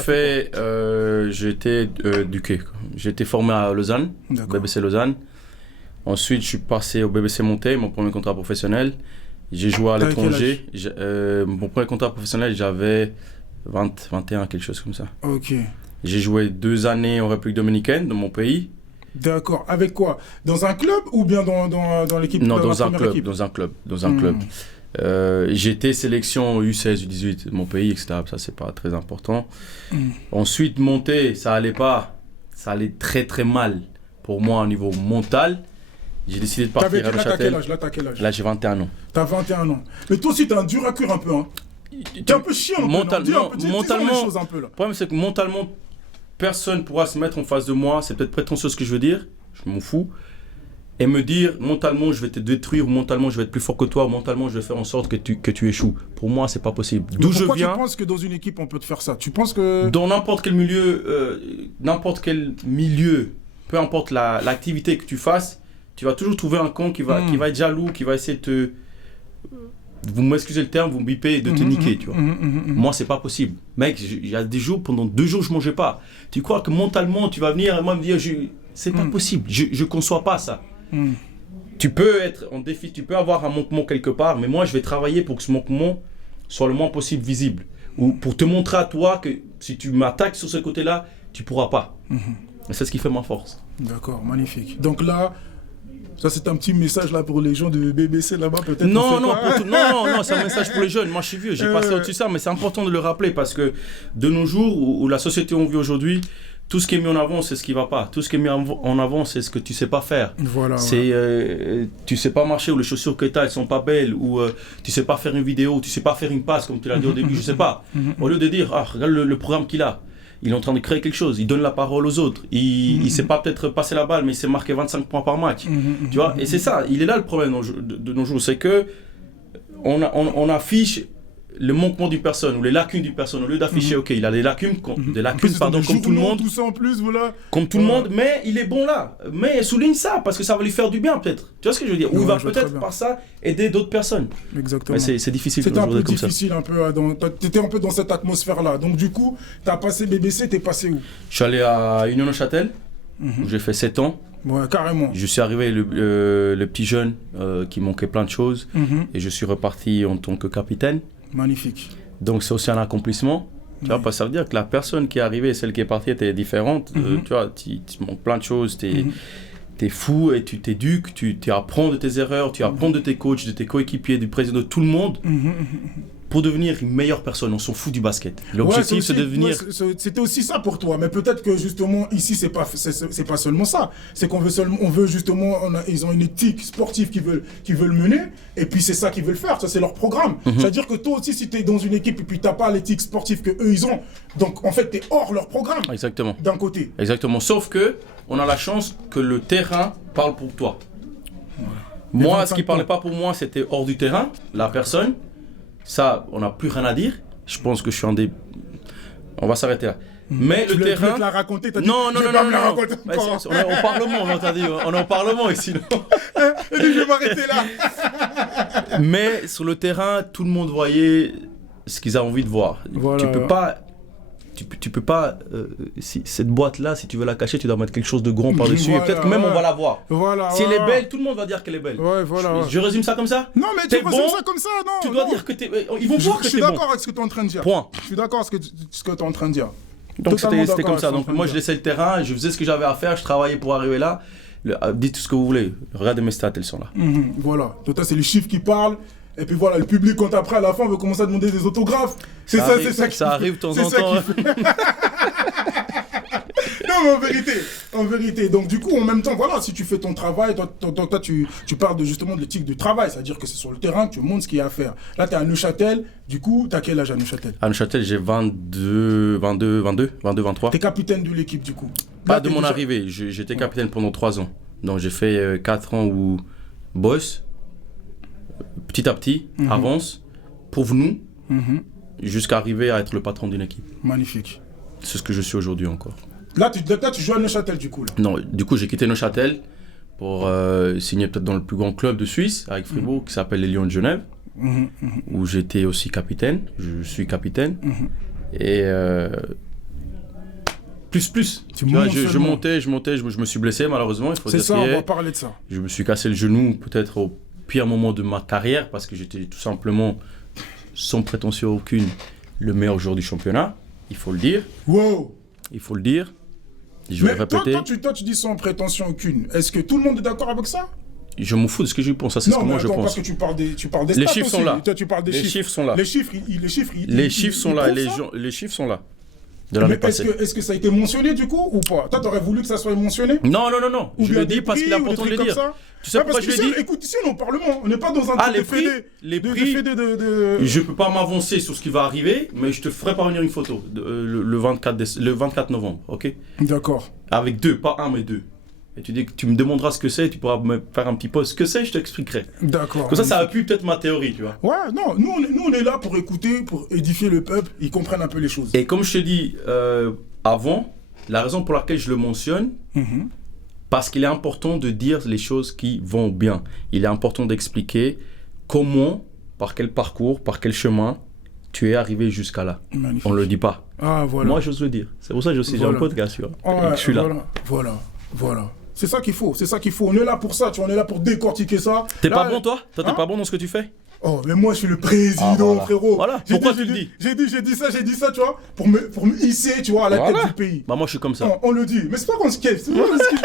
été éduqué. J'ai été formé à Lausanne, BBC Lausanne. Ensuite, je suis passé au BBC Monté, mon premier contrat professionnel. J'ai joué à l'étranger. Mon premier contrat professionnel, j'avais 21, quelque chose comme ça. Ok. J'ai joué 2 années en République Dominicaine, dans mon pays. D'accord. Avec quoi? Dans un club ou bien dans l'équipe? Non, dans un club. J'ai été sélection U16, U18 de mon pays, etc. Ça, c'est pas très important. Ensuite, monter, ça allait pas. Ça allait très très mal pour moi au niveau mental. J'ai décidé de partir à Neuchâtel. T'as quel âge? Là, j'ai 21 ans. T'as 21 ans. Mais toi aussi, t'es un dur à cuire un peu, hein. T'es un peu chiant. Mentalement, le problème, c'est que mentalement, personne ne pourra se mettre en face de moi. C'est peut-être prétentieux ce que je veux dire. Je m'en fous. Et me dire, mentalement, je vais te détruire, ou mentalement, je vais être plus fort que toi, ou mentalement, je vais faire en sorte que tu échoues. Pour moi, c'est pas possible. D'où je viens. Tu penses que dans une équipe, on peut te faire ça? Tu penses que... Dans n'importe quel milieu, peu importe l'activité que tu fasses, tu vas toujours trouver un con qui va être jaloux, qui va essayer de vous m'excusez le terme, vous me bipez de te niquer, tu vois. Moi, c'est pas possible. Mec, il y a des jours, pendant 2 jours, je mangeais pas. Tu crois que mentalement, tu vas venir et moi me dire, c'est pas possible, je conçois pas ça. Tu peux être en défi, tu peux avoir un manquement quelque part, mais moi, je vais travailler pour que ce manquement soit le moins possible visible. Ou pour te montrer à toi que si tu m'attaques sur ce côté-là, tu pourras pas. Et c'est ce qui fait ma force. D'accord, magnifique. Donc là, ça c'est un petit message là pour les gens de BBC là-bas peut-être. Non, c'est un message pour les jeunes. Moi je suis vieux, j'ai passé au-dessus de ça, mais c'est important de le rappeler parce que de nos jours, où la société on vit aujourd'hui, tout ce qui est mis en avant, c'est ce qui va pas. Tout ce qui est mis en avant, c'est ce que tu sais pas faire. Voilà. Tu sais pas marcher, ou les chaussures que tu as, elles sont pas belles, ou tu sais pas faire une vidéo, tu sais pas faire une passe, comme tu l'as dit au début, je sais pas. Au lieu de dire, regarde le programme qu'il a. Il est en train de créer quelque chose, il donne la parole aux autres. Il sait pas peut-être passer la balle, mais il sait marquer 25 points par match. Tu vois, et c'est ça, il est là le problème de nos jours, c'est que on affiche le manquement d'une personne ou les lacunes d'une personne au lieu d'afficher ok, il a des lacunes comme tout le monde, tout ça en plus, voilà. Comme tout le monde, mais il est bon là, mais souligne ça parce que ça va lui faire du bien peut-être, tu vois ce que je veux dire, ou il va peut-être par ça aider d'autres personnes. Exactement. Mais c'est difficile. C'était un peu difficile, t'étais un peu dans cette atmosphère là, donc du coup t'as passé BBC, t'es passé où? Je suis allé à Union-Neuchâtel où j'ai fait 7 ans. Ouais, carrément. Je suis arrivé le petit jeune qui manquait plein de choses et je suis reparti en tant que capitaine. Magnifique. Donc c'est aussi un accomplissement. Tu vois, ça veut dire que la personne qui est arrivée et celle qui est partie était différente. Tu vois, tu manques plein de choses. T'es fou et tu t'éduques, tu apprends de tes erreurs, tu apprends de tes coachs, de tes coéquipiers, du président, de tout le monde. Pour devenir une meilleure personne, on s'en fout du basket. L'objectif, c'est de devenir... C'était aussi ça pour toi, mais peut-être que justement, ici, c'est pas seulement ça. C'est qu'on veut justement, ils ont une éthique sportive qu'ils veulent mener, et puis c'est ça qu'ils veulent faire, ça c'est leur programme. C'est-à-dire que toi aussi, si tu es dans une équipe et puis tu n'as pas l'éthique sportive qu'eux, ils ont, donc en fait, tu es hors leur programme. Exactement. D'un côté. Exactement, sauf que on a la chance que le terrain parle pour toi. Voilà. Moi, ce qui ne parlait pas pour moi, c'était hors du terrain, la personne. Ça, on n'a plus rien à dire. Je pense que je suis un des... On va s'arrêter là. Mais le terrain... Tu te la raconter, t'as dit, non. On est au Parlement, on a dit. On est au Parlement ici. Je vais m'arrêter là. Mais sur le terrain, tout le monde voyait ce qu'ils ont envie de voir. Voilà. Tu peux pas, cette boîte-là, si tu veux la cacher, tu dois mettre quelque chose de grand par-dessus. Et peut-être que même on va la voir. Si elle est belle, tout le monde va dire qu'elle est belle. Je résume ça comme ça? Non, mais tu résumes ça comme ça, non. Tu dois dire que t'es... Ils vont voir que t'es bon. Je suis d'accord avec ce que tu es en train de dire. Point. Je suis d'accord avec ce que tu es en train de dire. Donc c'était comme ça. Donc moi, je laissais le terrain, je faisais ce que j'avais à faire, je travaillais pour arriver là. Dites tout ce que vous voulez. Regardez mes stats, elles sont là. Voilà. Toi, c'est les chiffres qui parlent. Et puis voilà, le public, quand après, à la fin, on veut commencer à demander des autographes. C'est ça, c'est ça. Ça arrive de temps en temps. Non, mais en vérité. Donc, du coup, en même temps, voilà, si tu fais ton travail, toi tu parles justement de l'éthique du travail. C'est-à-dire que c'est sur le terrain que tu montres ce qu'il y a à faire. Là, tu es à Neuchâtel. Du coup, tu as quel âge à Neuchâtel? À Neuchâtel, j'ai 22, 23. Tu es capitaine de l'équipe, du coup? Pas de mon arrivée. J'étais capitaine pendant 3 ans. Donc, j'ai fait 4 ans où boss. Petit à petit, avance, prouve-nous, jusqu'à arriver à être le patron d'une équipe. Magnifique. C'est ce que je suis aujourd'hui encore. Là, tu joues à Neuchâtel, du coup là. Non, du coup, j'ai quitté Neuchâtel pour signer peut-être dans le plus grand club de Suisse, avec Fribourg, qui s'appelle les Lions de Genève, où j'étais aussi capitaine. Je suis capitaine. Et... plus. Je montais, je me suis blessé malheureusement. C'est ça, on va parler de ça. Je me suis cassé le genou peut-être au pire moment de ma carrière parce que j'étais tout simplement, sans prétention aucune, le meilleur joueur du championnat. Il faut le dire. Wow. Il faut le dire. Je vais le répéter. Toi, tu dis sans prétention aucune. Est-ce que tout le monde est d'accord avec ça? Je m'en fous de ce que je pense, ça c'est ce que moi je pense. Non, parce que tu parles des stats. Les chiffres aussi. sont là. Toi, tu parles des chiffres. Les chiffres sont là. Les chiffres sont là. Les chiffres sont là. Mais est-ce que ça a été mentionné du coup ou pas? Toi, t'aurais voulu que ça soit mentionné? Non. Je le dis parce qu'il est important de le dire. Tu sais pourquoi je le dis? Écoute, ici on est au Parlement, on n'est pas dans un truc les prix, je peux pas m'avancer sur ce qui va arriver, mais je te ferai parvenir une photo le 24 novembre, ok? D'accord. Avec 2, pas 1 mais 2. Et tu me demanderas ce que c'est, tu pourras me faire un petit post. Ce que c'est, je t'expliquerai. D'accord. Comme ça appuie peut-être ma théorie, tu vois. Ouais, non, nous on est là pour écouter, pour édifier le peuple, ils comprennent un peu les choses. Et comme je te dis avant, la raison pour laquelle je le mentionne, parce qu'il est important de dire les choses qui vont bien. Il est important d'expliquer comment par quel parcours, par quel chemin tu es arrivé jusqu'à là. Magnifique. On ne le dit pas. Ah, voilà. Moi, j'ose le dire. C'est pour ça que j'ai un podcast, tu vois. Ouais, et que je suis là. Voilà. C'est ça qu'il faut, On est là pour ça, tu vois, on est là pour décortiquer ça. T'es pas bon, toi? Toi, t'es pas bon dans ce que tu fais? Oh, mais moi, je suis le président, frérot. Voilà. Pourquoi tu le dis? J'ai dit ça, tu vois, pour me hisser, tu vois, à la tête du pays. Bah, moi, je suis comme ça. On le dit. Mais c'est pas qu'on se kiffe, c'est pas qu'on se kiffe.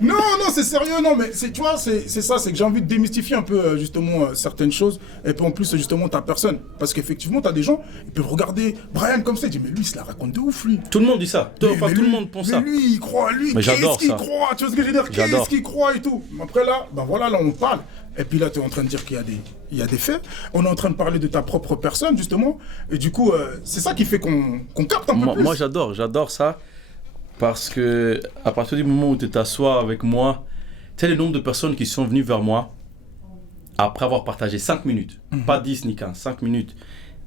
Non, c'est sérieux, non, mais tu vois, c'est ça, c'est que j'ai envie de démystifier un peu, justement, certaines choses. Et puis en plus, justement, ta personne. Parce qu'effectivement, t'as des gens, ils peuvent regarder Brian comme ça, ils disent, mais lui, il se la raconte de ouf, lui. Tout le monde dit ça. Tout le monde pense ça. Mais lui, il croit, mais j'adore qu'est-ce qu'il croit? Tu vois ce que je veux dire? Qu'est-ce qu'il croit et tout? Après, là, ben voilà, là, on parle. Et puis là, tu es en train de dire qu'il y a des faits. On est en train de parler de ta propre personne, justement. Et du coup, c'est ça qui fait qu'on capte un peu plus. Moi, j'adore ça. Parce que à partir du moment où tu t'assois avec moi, tu sais le nombre de personnes qui sont venues vers moi après avoir partagé 5 minutes, pas 10 ni 15, 5 minutes,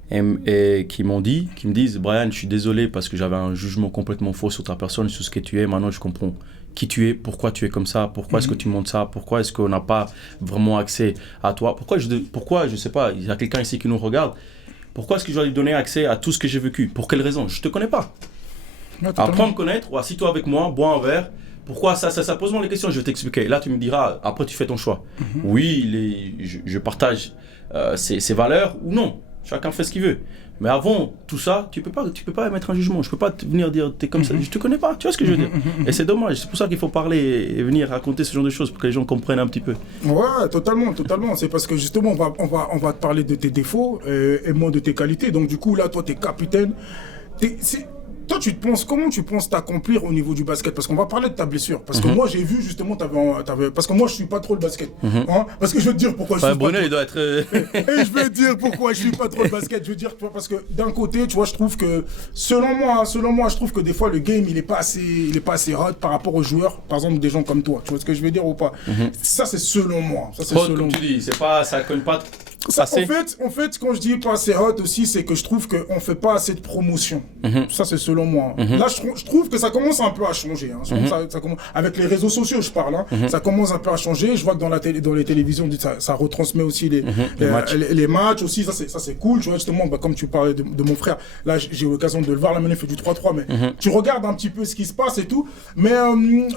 et qui me disent, Brian, je suis désolé parce que j'avais un jugement complètement faux sur ta personne, sur ce que tu es. Maintenant, je comprends qui tu es, pourquoi tu es comme ça, pourquoi est-ce que tu montres ça, pourquoi est-ce qu'on n'a pas vraiment accès à toi, pourquoi je sais pas, il y a quelqu'un ici qui nous regarde, pourquoi est-ce que je dois lui donner accès à tout ce que j'ai vécu, pour quelle raison? Je te connais pas. Apprends à me connaître, ou assis-toi avec moi, bois un verre. Pourquoi ça pose-moi les questions, je vais t'expliquer. Et là, tu me diras, après, tu fais ton choix. Oui, je partage ses valeurs ou non. Chacun fait ce qu'il veut. Mais avant tout ça, tu peux pas émettre un jugement. Je peux pas venir dire, t'es comme ça. Je te connais pas. Tu vois ce que je veux dire? Et c'est dommage. C'est pour ça qu'il faut parler et venir raconter ce genre de choses pour que les gens comprennent un petit peu. Ouais, totalement. C'est parce que justement, on va te parler de tes défauts et moins de tes qualités. Donc, du coup, là, toi, t'es capitaine. Toi, comment tu penses t'accomplir au niveau du basket? Parce qu'on va parler de ta blessure. Parce que moi, j'ai vu justement, parce que moi, je suis pas trop le basket. Hein, parce que je veux te dire pourquoi je suis Bruno, pas trop... il doit être... Et je vais te dire pourquoi je suis pas trop le basket. Je veux dire, tu vois, parce que d'un côté, tu vois, je trouve que, selon moi, je trouve que des fois, le game, il est pas assez hot par rapport aux joueurs, par exemple, des gens comme toi. Tu vois ce que je veux dire ou pas? Ça, c'est selon moi. Ça, c'est hot, comme tu dis, ça cogne pas... Ça, en fait, quand je dis pas assez hot aussi, c'est que je trouve qu'on fait pas assez de promotion. Ça, c'est selon moi. Là, je trouve que ça commence un peu à changer. Hein. Ça commence, avec les réseaux sociaux, je parle. Hein. Ça commence un peu à changer. Je vois que dans les télévisions, ça retransmet aussi les matchs aussi. Ça, c'est cool. Tu vois, justement, comme tu parlais de mon frère, là, j'ai eu l'occasion de le voir. Là, maintenant, il fait du 3-3. Mais tu regardes un petit peu ce qui se passe et tout. Mais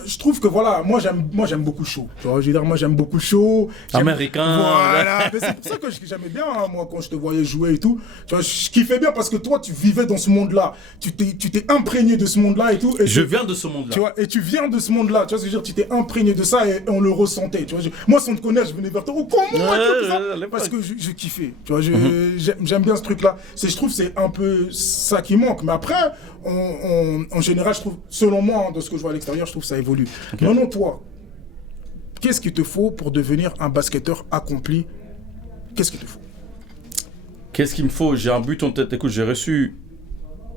je trouve que, voilà, moi, j'aime beaucoup le show. Tu vois, je veux dire, moi, j'aime beaucoup le show. Américain. Voilà. Mais c'est pour ça que j'aimais bien, hein, moi, quand je te voyais jouer et tout. Tu vois, je kiffais bien parce que toi, tu vivais dans ce monde-là. Tu t'es imprégné de ce monde-là et tout. Et je viens de ce monde-là. Tu vois, et tu viens de ce monde-là. Tu vois ce que je veux dire? Tu t'es imprégné de ça et on le ressentait. Tu vois, moi, sans te connaître, je venais vers toi. Oh, comment parce que je kiffais. Tu vois, j'aime bien ce truc-là. Je trouve que c'est un peu ça qui manque. Mais après, en général, je trouve, selon moi, hein, de ce que je vois à l'extérieur, je trouve que ça évolue. Maintenant, toi, qu'est-ce qu'il te faut pour devenir un basketteur accompli? Qu'est-ce qu'il te faut? Qu'est-ce qu'il me faut? J'ai un but en tête. Écoute, j'ai eu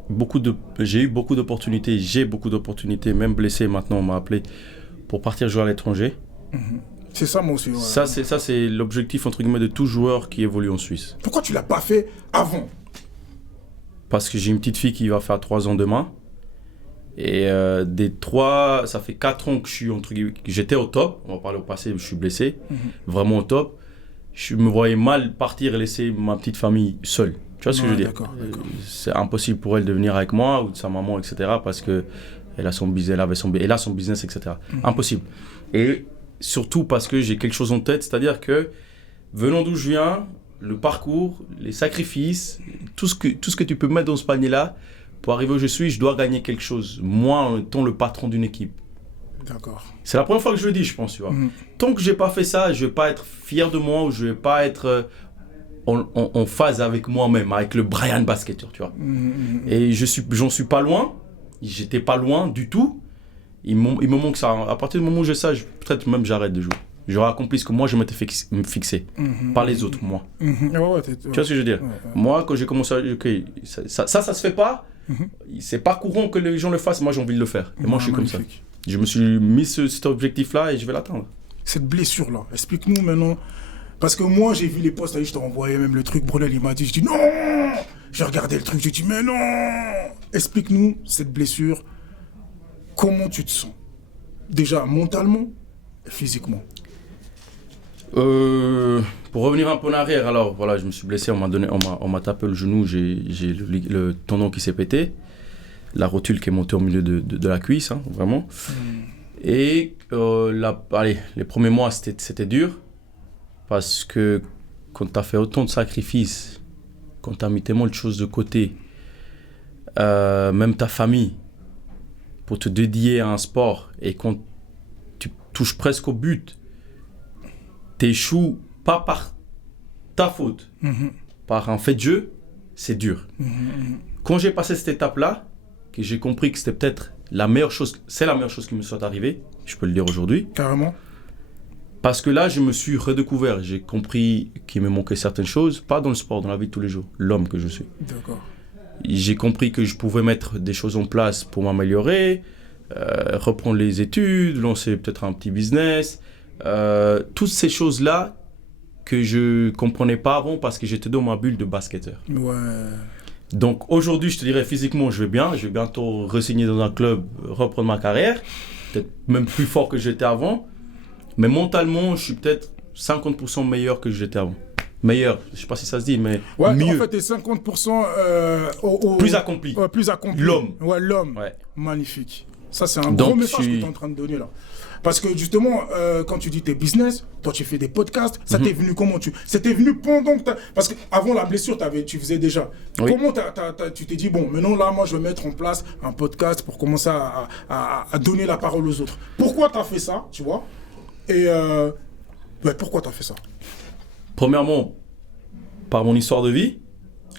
beaucoup d'opportunités, même blessé maintenant, on m'a appelé pour partir jouer à l'étranger. C'est ça, moi aussi. Ouais. Ça, c'est l'objectif, entre guillemets, de tout joueur qui évolue en Suisse. Pourquoi tu l'as pas fait avant? Parce que j'ai une petite fille qui va faire 3 ans demain. Et ça fait 4 ans que j'étais au top. On va parler au passé, je suis blessé. Vraiment au top. Je me voyais mal partir et laisser ma petite famille seule. Tu vois ce que je veux dire? D'accord. C'est impossible pour elle de venir avec moi ou de sa maman, etc. Parce que elle a son business, etc. Impossible. Et surtout parce que j'ai quelque chose en tête, c'est-à-dire que venant d'où je viens, le parcours, les sacrifices, tout ce que tu peux mettre dans ce panier-là, pour arriver où je suis, je dois gagner quelque chose. Moi, en étant le patron d'une équipe. D'accord. C'est la première fois que je le dis, je pense, tu vois. Tant que j'ai pas fait ça, je vais pas être fier de moi ou je vais pas être en phase avec moi-même, avec le Brian basketteur, tu vois. Et j'en suis pas loin. J'étais pas loin du tout. Il me manque ça. À partir du moment où j'ai ça, peut-être même j'arrête de jouer. J'aurais accompli ce que moi je m'étais fixé. Pas les autres, moi. Tu vois ce que je veux dire? Moi, quand j'ai commencé à... ça se fait pas. C'est pas courant que les gens le fassent. Moi, j'ai envie de le faire. Et moi, je suis comme ça. Je me suis mis cet objectif-là et je vais l'atteindre. Cette blessure-là, explique-nous maintenant. Parce que moi, j'ai vu les posts, je t'ai envoyé même le truc, Brunel, il m'a dit, je dis non. J'ai regardé le truc, j'ai dit mais non. Explique-nous cette blessure. Comment tu te sens? Déjà, mentalement et physiquement. Pour revenir un peu en arrière, alors voilà, je me suis blessé, on m'a tapé le genou, j'ai le tendon qui s'est pété, la rotule qui est montée au milieu de la cuisse, hein, vraiment. Et les premiers mois, c'était dur, parce que quand tu as fait autant de sacrifices, quand tu as mis tellement de choses de côté, même ta famille, pour te dédier à un sport, et quand tu touches presque au but, t'échoues pas par ta faute, par un fait de jeu, c'est dur. Quand j'ai passé cette étape-là, que j'ai compris que c'était peut-être la meilleure chose qui me soit arrivée, je peux le dire aujourd'hui. Carrément. Parce que là, je me suis redécouvert, j'ai compris qu'il me manquait certaines choses, pas dans le sport, dans la vie de tous les jours, l'homme que je suis. D'accord. J'ai compris que je pouvais mettre des choses en place pour m'améliorer, reprendre les études, lancer peut-être un petit business, toutes ces choses-là que je comprenais pas avant parce que j'étais dans ma bulle de basketteur. Ouais. Donc aujourd'hui, je te dirais physiquement, je vais bientôt re-signer dans un club, reprendre ma carrière, peut-être même plus fort que j'étais avant, mais mentalement, je suis peut-être 50% meilleur que j'étais avant. Meilleur, je sais pas si ça se dit, mais ouais, mieux. En fait, t'es 50% plus accompli. Ouais, plus accompli. L'homme. Ouais, l'homme. Ouais. Magnifique. Ça, c'est un gros message que tu es en train de donner là. Parce que justement, quand tu dis tes business, toi tu fais des podcasts, ça t'est venu comment C'était venu pendant que parce qu'avant la blessure, tu faisais déjà. Oui. Comment tu t'es dit, bon, maintenant là, moi je vais mettre en place un podcast pour commencer à donner la parole aux autres. Pourquoi tu as fait ça, tu vois? Et pourquoi tu as fait ça? Premièrement, par mon histoire de vie.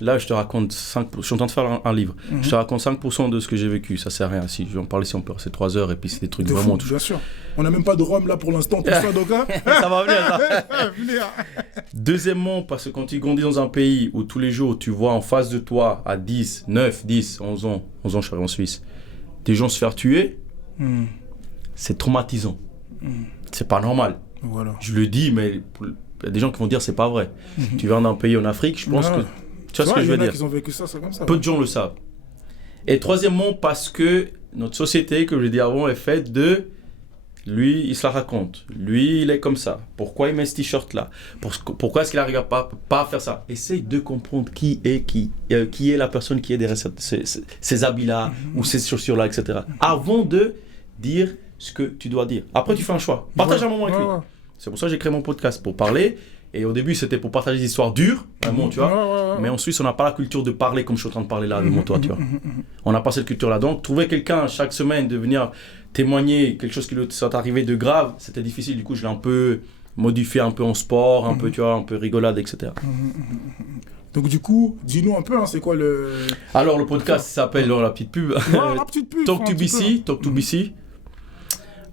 Là, je te raconte 5%. Je suis en train de faire un livre. Je te raconte 5% de ce que j'ai vécu. Ça sert à rien. Si je vais en parler, si on peut, c'est 3 heures et puis c'est des trucs vraiment. Bien sûr. On n'a même pas de rhum là pour l'instant, tout ça, donc. Hein ça va venir, ça. Deuxièmement, parce que quand tu grandis dans un pays où tous les jours tu vois en face de toi à 10, 9, 10, 11 ans, je suis arrivé en Suisse, des gens se faire tuer, c'est traumatisant. C'est pas normal. Voilà. Je le dis, mais il y a des gens qui vont dire c'est pas vrai. Tu viens d'un pays en Afrique, je pense que. Tu vois ce que je veux dire? Ils ont vécu ça, c'est comme ça. Peu de gens le savent. Et troisièmement, parce que notre société, comme je l'ai dit avant, est faite de... Lui, il se la raconte. Lui, il est comme ça. Pourquoi il met ce t-shirt-là? Pourquoi est-ce qu'il n'arrive pas à faire ça? Essaye de comprendre qui est la personne qui est derrière ces habits-là ou ces chaussures-là, etc. Avant de dire ce que tu dois dire. Après, tu fais un choix. Partage un moment avec lui. C'est pour ça que j'ai créé mon podcast, pour parler. Et au début, c'était pour partager des histoires dures, vraiment, tu vois. Mais en Suisse, on n'a pas la culture de parler comme je suis en train de parler là avec toi, tu vois. On n'a pas cette culture-là. Donc, trouver quelqu'un chaque semaine de venir témoigner quelque chose qui lui soit arrivé de grave, c'était difficile. Du coup, je l'ai un peu modifié, un peu en sport, un peu, tu vois, un peu rigolade, etc. Donc, du coup, dis-nous un peu, hein, c'est quoi le... Alors, le podcast s'appelle, la petite pub, la petite pub Talk to BC, Talk to BC.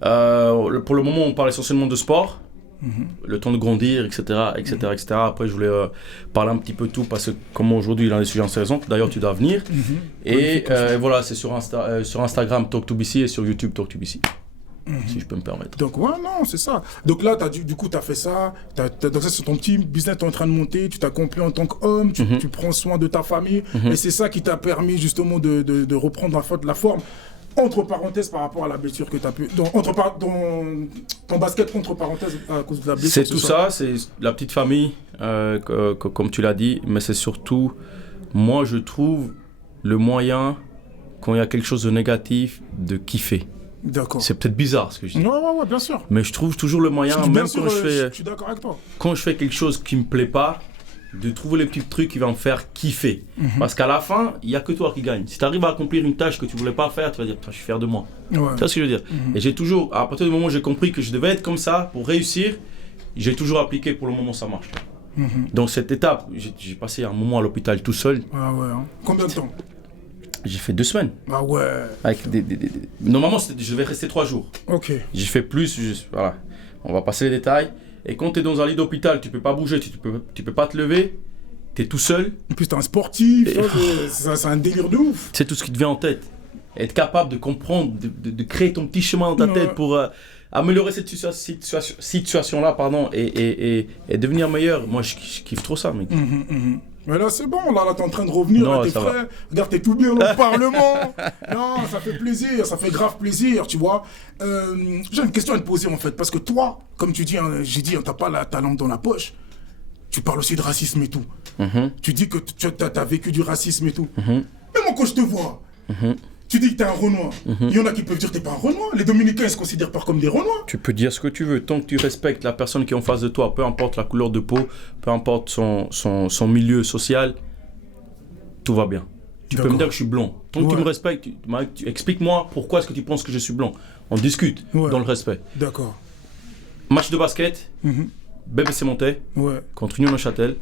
Pour le moment, on parle essentiellement de sport. Le temps de grandir, etc. Après, je voulais parler un petit peu de tout parce que comme aujourd'hui, il y a des sujets intéressants. D'ailleurs, tu dois venir. Et voilà, c'est sur Instagram, Talk2BC et sur YouTube, Talk2BC. Si je peux me permettre. Donc, ouais, non, c'est ça. Donc là, du coup, tu as fait ça. Donc ça, c'est ton petit business, tu es en train de monter. Tu t'as compris en tant qu'homme. Tu prends soin de ta famille. Et c'est ça qui t'a permis justement de reprendre la forme. Entre parenthèses par rapport à la blessure que tu as pu... ton basket, entre parenthèses, à cause de la blessure. C'est tout ça, c'est la petite famille, comme tu l'as dit, mais c'est surtout, moi je trouve le moyen, quand il y a quelque chose de négatif, de kiffer. D'accord. C'est peut-être bizarre ce que je dis. Non, ouais, bien sûr. Mais je trouve toujours le moyen, même quand je suis d'accord avec toi. Quand je fais quelque chose qui me plaît pas, de trouver les petits trucs qui vont me faire kiffer. Parce qu'à la fin, il n'y a que toi qui gagne. Si tu arrives à accomplir une tâche que tu ne voulais pas faire, tu vas dire, je suis fier de moi. Ouais. Tu vois ce que je veux dire? Et j'ai toujours, à partir du moment où j'ai compris que je devais être comme ça pour réussir, j'ai toujours appliqué pour le moment ça marche. Donc cette étape, j'ai passé un moment à l'hôpital tout seul. Ah ouais, hein. Combien de temps? J'ai fait 2 semaines. Ah ouais. Avec Normalement, je devais rester 3 jours. Ok. J'ai fait plus, voilà. On va passer les détails. Et quand tu es dans un lit d'hôpital, tu peux pas bouger, tu peux pas te lever, tu es tout seul. En plus, tu es un sportif, c'est un délire de ouf. C'est tout ce qui te vient en tête. Être capable de comprendre, de créer ton petit chemin dans ta tête pour améliorer cette situation-là, et devenir meilleur. Moi, je kiffe trop ça, mec. Mais là, c'est bon, là t'es en train de revenir, Non, là, t'es ça frais. va. Regarde, t'es tout bien au Parlement. Non, ça fait plaisir, ça fait grave plaisir, tu vois. J'ai une question à te poser, en fait, parce que toi, comme tu dis, hein, j'ai dit, hein, t'as pas ta langue dans la poche. Tu parles aussi de racisme et tout. Tu dis que tu as vécu du racisme et tout. Mais moi, quand je te vois, tu dis que t'es un Renoir. Il y en a qui peuvent dire que t'es pas un Renoir. Les Dominicains, ils se considèrent pas comme des Renoirs. Tu peux dire ce que tu veux, tant que tu respectes la personne qui est en face de toi, peu importe la couleur de peau, peu importe son milieu social, tout va bien. Tu peux me dire que je suis blond. Tant que tu me respectes, explique-moi pourquoi est-ce que tu penses que je suis blond. On discute dans le respect. D'accord. Match de basket, BBC Montais contre Union Neuchâtel.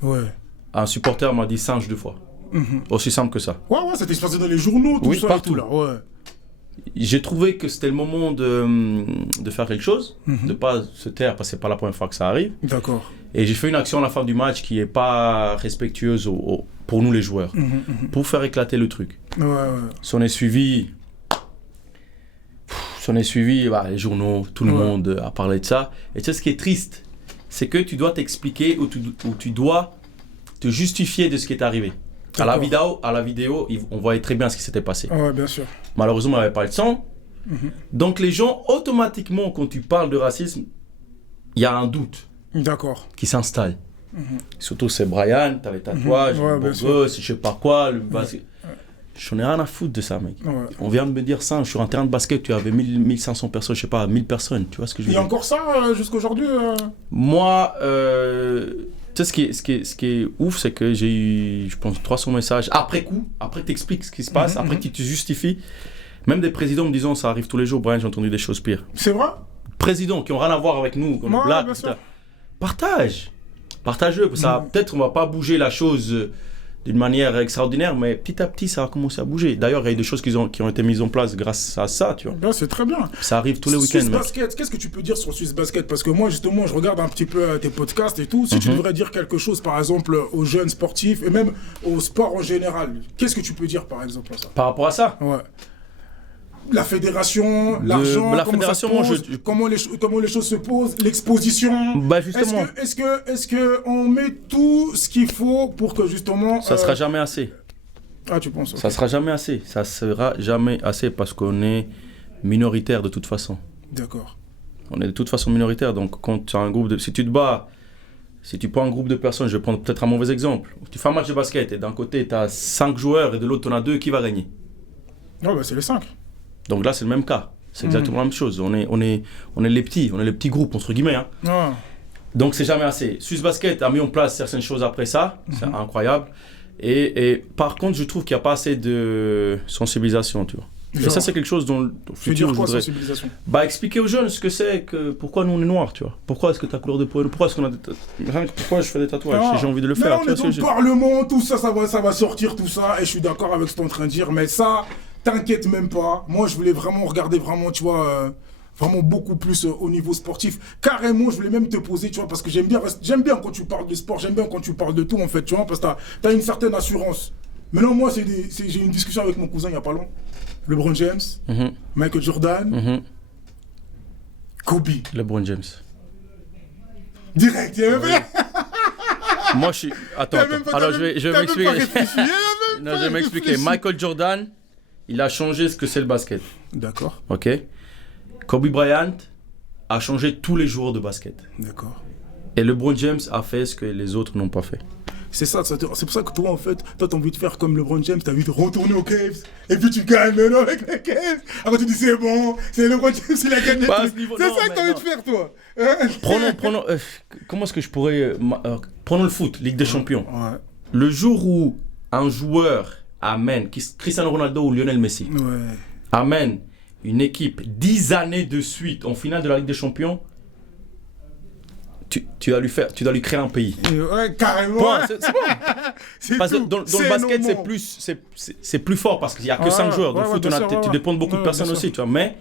Un supporter m'a dit singe 2 fois. Aussi simple que ça. Ouais, c'était passé dans les journaux, tout ça partout. et tout là. Ouais. J'ai trouvé que c'était le moment de faire quelque chose, de ne pas se taire parce que c'est pas la première fois que ça arrive. D'accord. Et j'ai fait une action à la fin du match qui est pas respectueuse pour nous les joueurs, pour faire éclater le truc. S'en est suivi, les journaux, tout le monde a parlé de ça. Et tu sais ce qui est triste, c'est que tu dois t'expliquer ou tu dois te justifier de ce qui est arrivé. À la vidéo, on voyait très bien ce qui s'était passé. Ouais, bien sûr. Malheureusement, on n'avait pas le sang. Donc les gens, automatiquement, quand tu parles de racisme, il y a un doute qui s'installe. Surtout c'est Brian, t'as les tatouages, le beau gosse, je sais pas quoi. J'en ai rien à foutre de ça, mec. On vient de me dire ça, sur un terrain de basket, tu avais 1500 personnes, je sais pas, 1000 personnes. Tu vois ce que je veux dire? Il y a encore ça jusqu'aujourd'hui Moi, tu sais, ce qui est ouf, c'est que j'ai eu, je pense, 300 messages après coup, après que tu expliques ce qui se passe, après que tu te justifies. Même des présidents me disant ça arrive tous les jours, Brian, j'ai entendu des choses pires. C'est vrai? Présidents qui n'ont rien à voir avec nous, comme Black, etc. Partage-le. Peut-être on ne va pas bouger la chose d'une manière extraordinaire, mais petit à petit, ça va commencer à bouger. D'ailleurs, il y a eu des choses qui ont été mises en place grâce à ça, tu vois. Ben, c'est très bien. Ça arrive tous les week-ends. Swiss Basket, qu'est-ce que tu peux dire sur Swiss Basket? Parce que moi, justement, je regarde un petit peu tes podcasts et tout. Si tu devrais dire quelque chose, par exemple, aux jeunes sportifs et même au sport en général, qu'est-ce que tu peux dire, par exemple, à ça? Par rapport à ça? Ouais. La fédération, l'argent, comment les choses se posent, l'exposition. Bah justement. Est-ce que on met tout ce qu'il faut pour que justement. Ça sera jamais assez. Ah, tu penses? Ça sera jamais assez. Ça sera jamais assez parce qu'on est minoritaire de toute façon. D'accord. On est de toute façon minoritaire. Donc quand tu as un groupe de, si tu te bats, si tu prends un groupe de personnes, je vais prendre peut-être un mauvais exemple. Tu fais un match de basket et d'un côté tu as 5 joueurs et de l'autre tu en as 2, qui va gagner? Non, bah c'est les 5. Donc là, c'est le même cas. C'est exactement la même chose. On est les petits groupes, entre guillemets. Hein. Ah. Donc, c'est jamais assez. Swiss Basket a mis en place certaines choses après ça. C'est incroyable. Et par contre, je trouve qu'il n'y a pas assez de sensibilisation, tu vois. Et ça, c'est quelque chose dont le futur, je voudrais... sensibilisation? Bah, expliquer aux jeunes ce que c'est, pourquoi nous, on est noirs, tu vois. Pourquoi est-ce que ta couleur de peau... Pourquoi je fais des tatouages? J'ai envie de le faire. Mais là, on est dans le Parlement, tout ça, ça va sortir, tout ça. Et je suis d'accord avec ce que tu es en train de dire. Mais ça... T'inquiète même pas, moi je voulais vraiment regarder vraiment, tu vois, vraiment beaucoup plus au niveau sportif. Carrément, je voulais même te poser, tu vois, parce que j'aime bien quand tu parles de sport, j'aime bien quand tu parles de tout en fait, tu vois, parce que t'as une certaine assurance. Maintenant, moi, j'ai eu une discussion avec mon cousin il y a pas longtemps. LeBron James, Michael Jordan, Kobe. LeBron James. Direct, il y avait même Moi je suis... Attends. Alors je vais m'expliquer. Non, je vais m'expliquer. Michael Jordan... Il a changé ce que c'est le basket. D'accord. Ok. Kobe Bryant a changé tous les joueurs de basket. D'accord. Et LeBron James a fait ce que les autres n'ont pas fait. C'est ça, c'est pour ça que toi, en fait, toi, t'as envie de faire comme LeBron James, t'as envie de retourner aux Cavs, et puis tu gagnes maintenant avec les Cavs. Après, tu dis, c'est bon, c'est LeBron James, il a gagné. C'est ça que t'as envie de faire, toi. Prenons comment est-ce que je pourrais... prenons le foot, Ligue des Champions. Ouais. Le jour où un joueur amène, Cristiano Ronaldo ou Lionel Messi, amène une équipe 10 années de suite en finale de la Ligue des Champions, tu dois lui créer un pays. Ouais, carrément. Bon, c'est bon. Parce que dans le basket, c'est plus fort parce qu'il n'y a que 5 joueurs. Dans le foot, tu dépends de beaucoup de personnes aussi, tu vois. Mais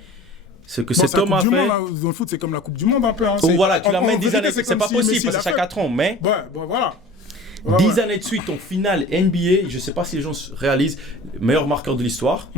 ce que cet homme a fait... Dans le foot, c'est comme la Coupe du Monde un peu. Hein. Donc voilà, tu l'amènes 10 années, c'est pas possible parce que c'est chaque 4 ans, mais... Ouais, bon, voilà. 10 années de suite en finale NBA, je sais pas si les gens réalisent, meilleur marqueur de l'histoire.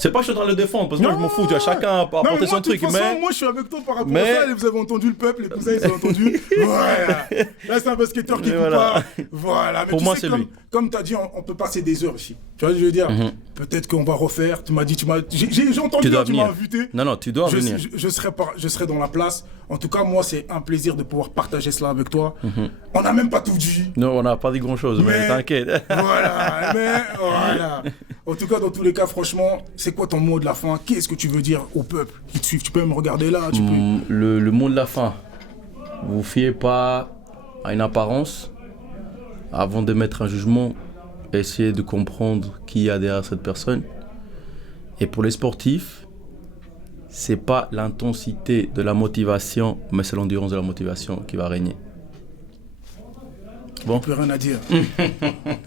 C'est pas que je suis en train de le défendre, parce que moi je m'en fous, tu vois, chacun apporter son truc. Mais moi je suis avec toi par rapport à ça, et vous avez entendu le peuple, les cousins ils ont entendu. Voilà. Là c'est un basketteur qui coupe pas. Voilà. Mais pour moi sais, c'est lui. Comme tu as dit, on peut passer des heures ici. Tu vois ce que je veux dire? Peut-être qu'on va refaire. Tu m'as dit, j'ai entendu, tu m'as invité. Non, tu dois venir. Je serai dans la place. En tout cas, moi c'est un plaisir de pouvoir partager cela avec toi. On n'a même pas tout dit. Non, on n'a pas dit grand-chose, mais t'inquiète. Voilà. En tout cas, dans tous les cas, franchement, c'est quoi ton mot de la fin? Qu'est-ce que tu veux dire au peuple qui te suit? Tu peux me regarder là. Le mot de la fin. Vous fiez pas à une apparence. Avant d'émettre un jugement, essayez de comprendre qui y a derrière cette personne. Et pour les sportifs, c'est pas l'intensité de la motivation, mais c'est l'endurance de la motivation qui va régner. Bon, plus rien à dire.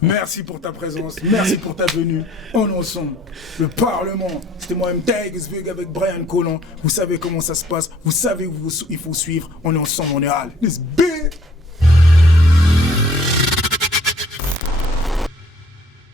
Merci pour ta présence, merci pour ta venue. On est ensemble. Le Parlement, c'était moi, Tagesvig avec Brian Collin. Vous savez comment ça se passe, vous savez où il faut suivre. On est ensemble, on est hal. Let's be.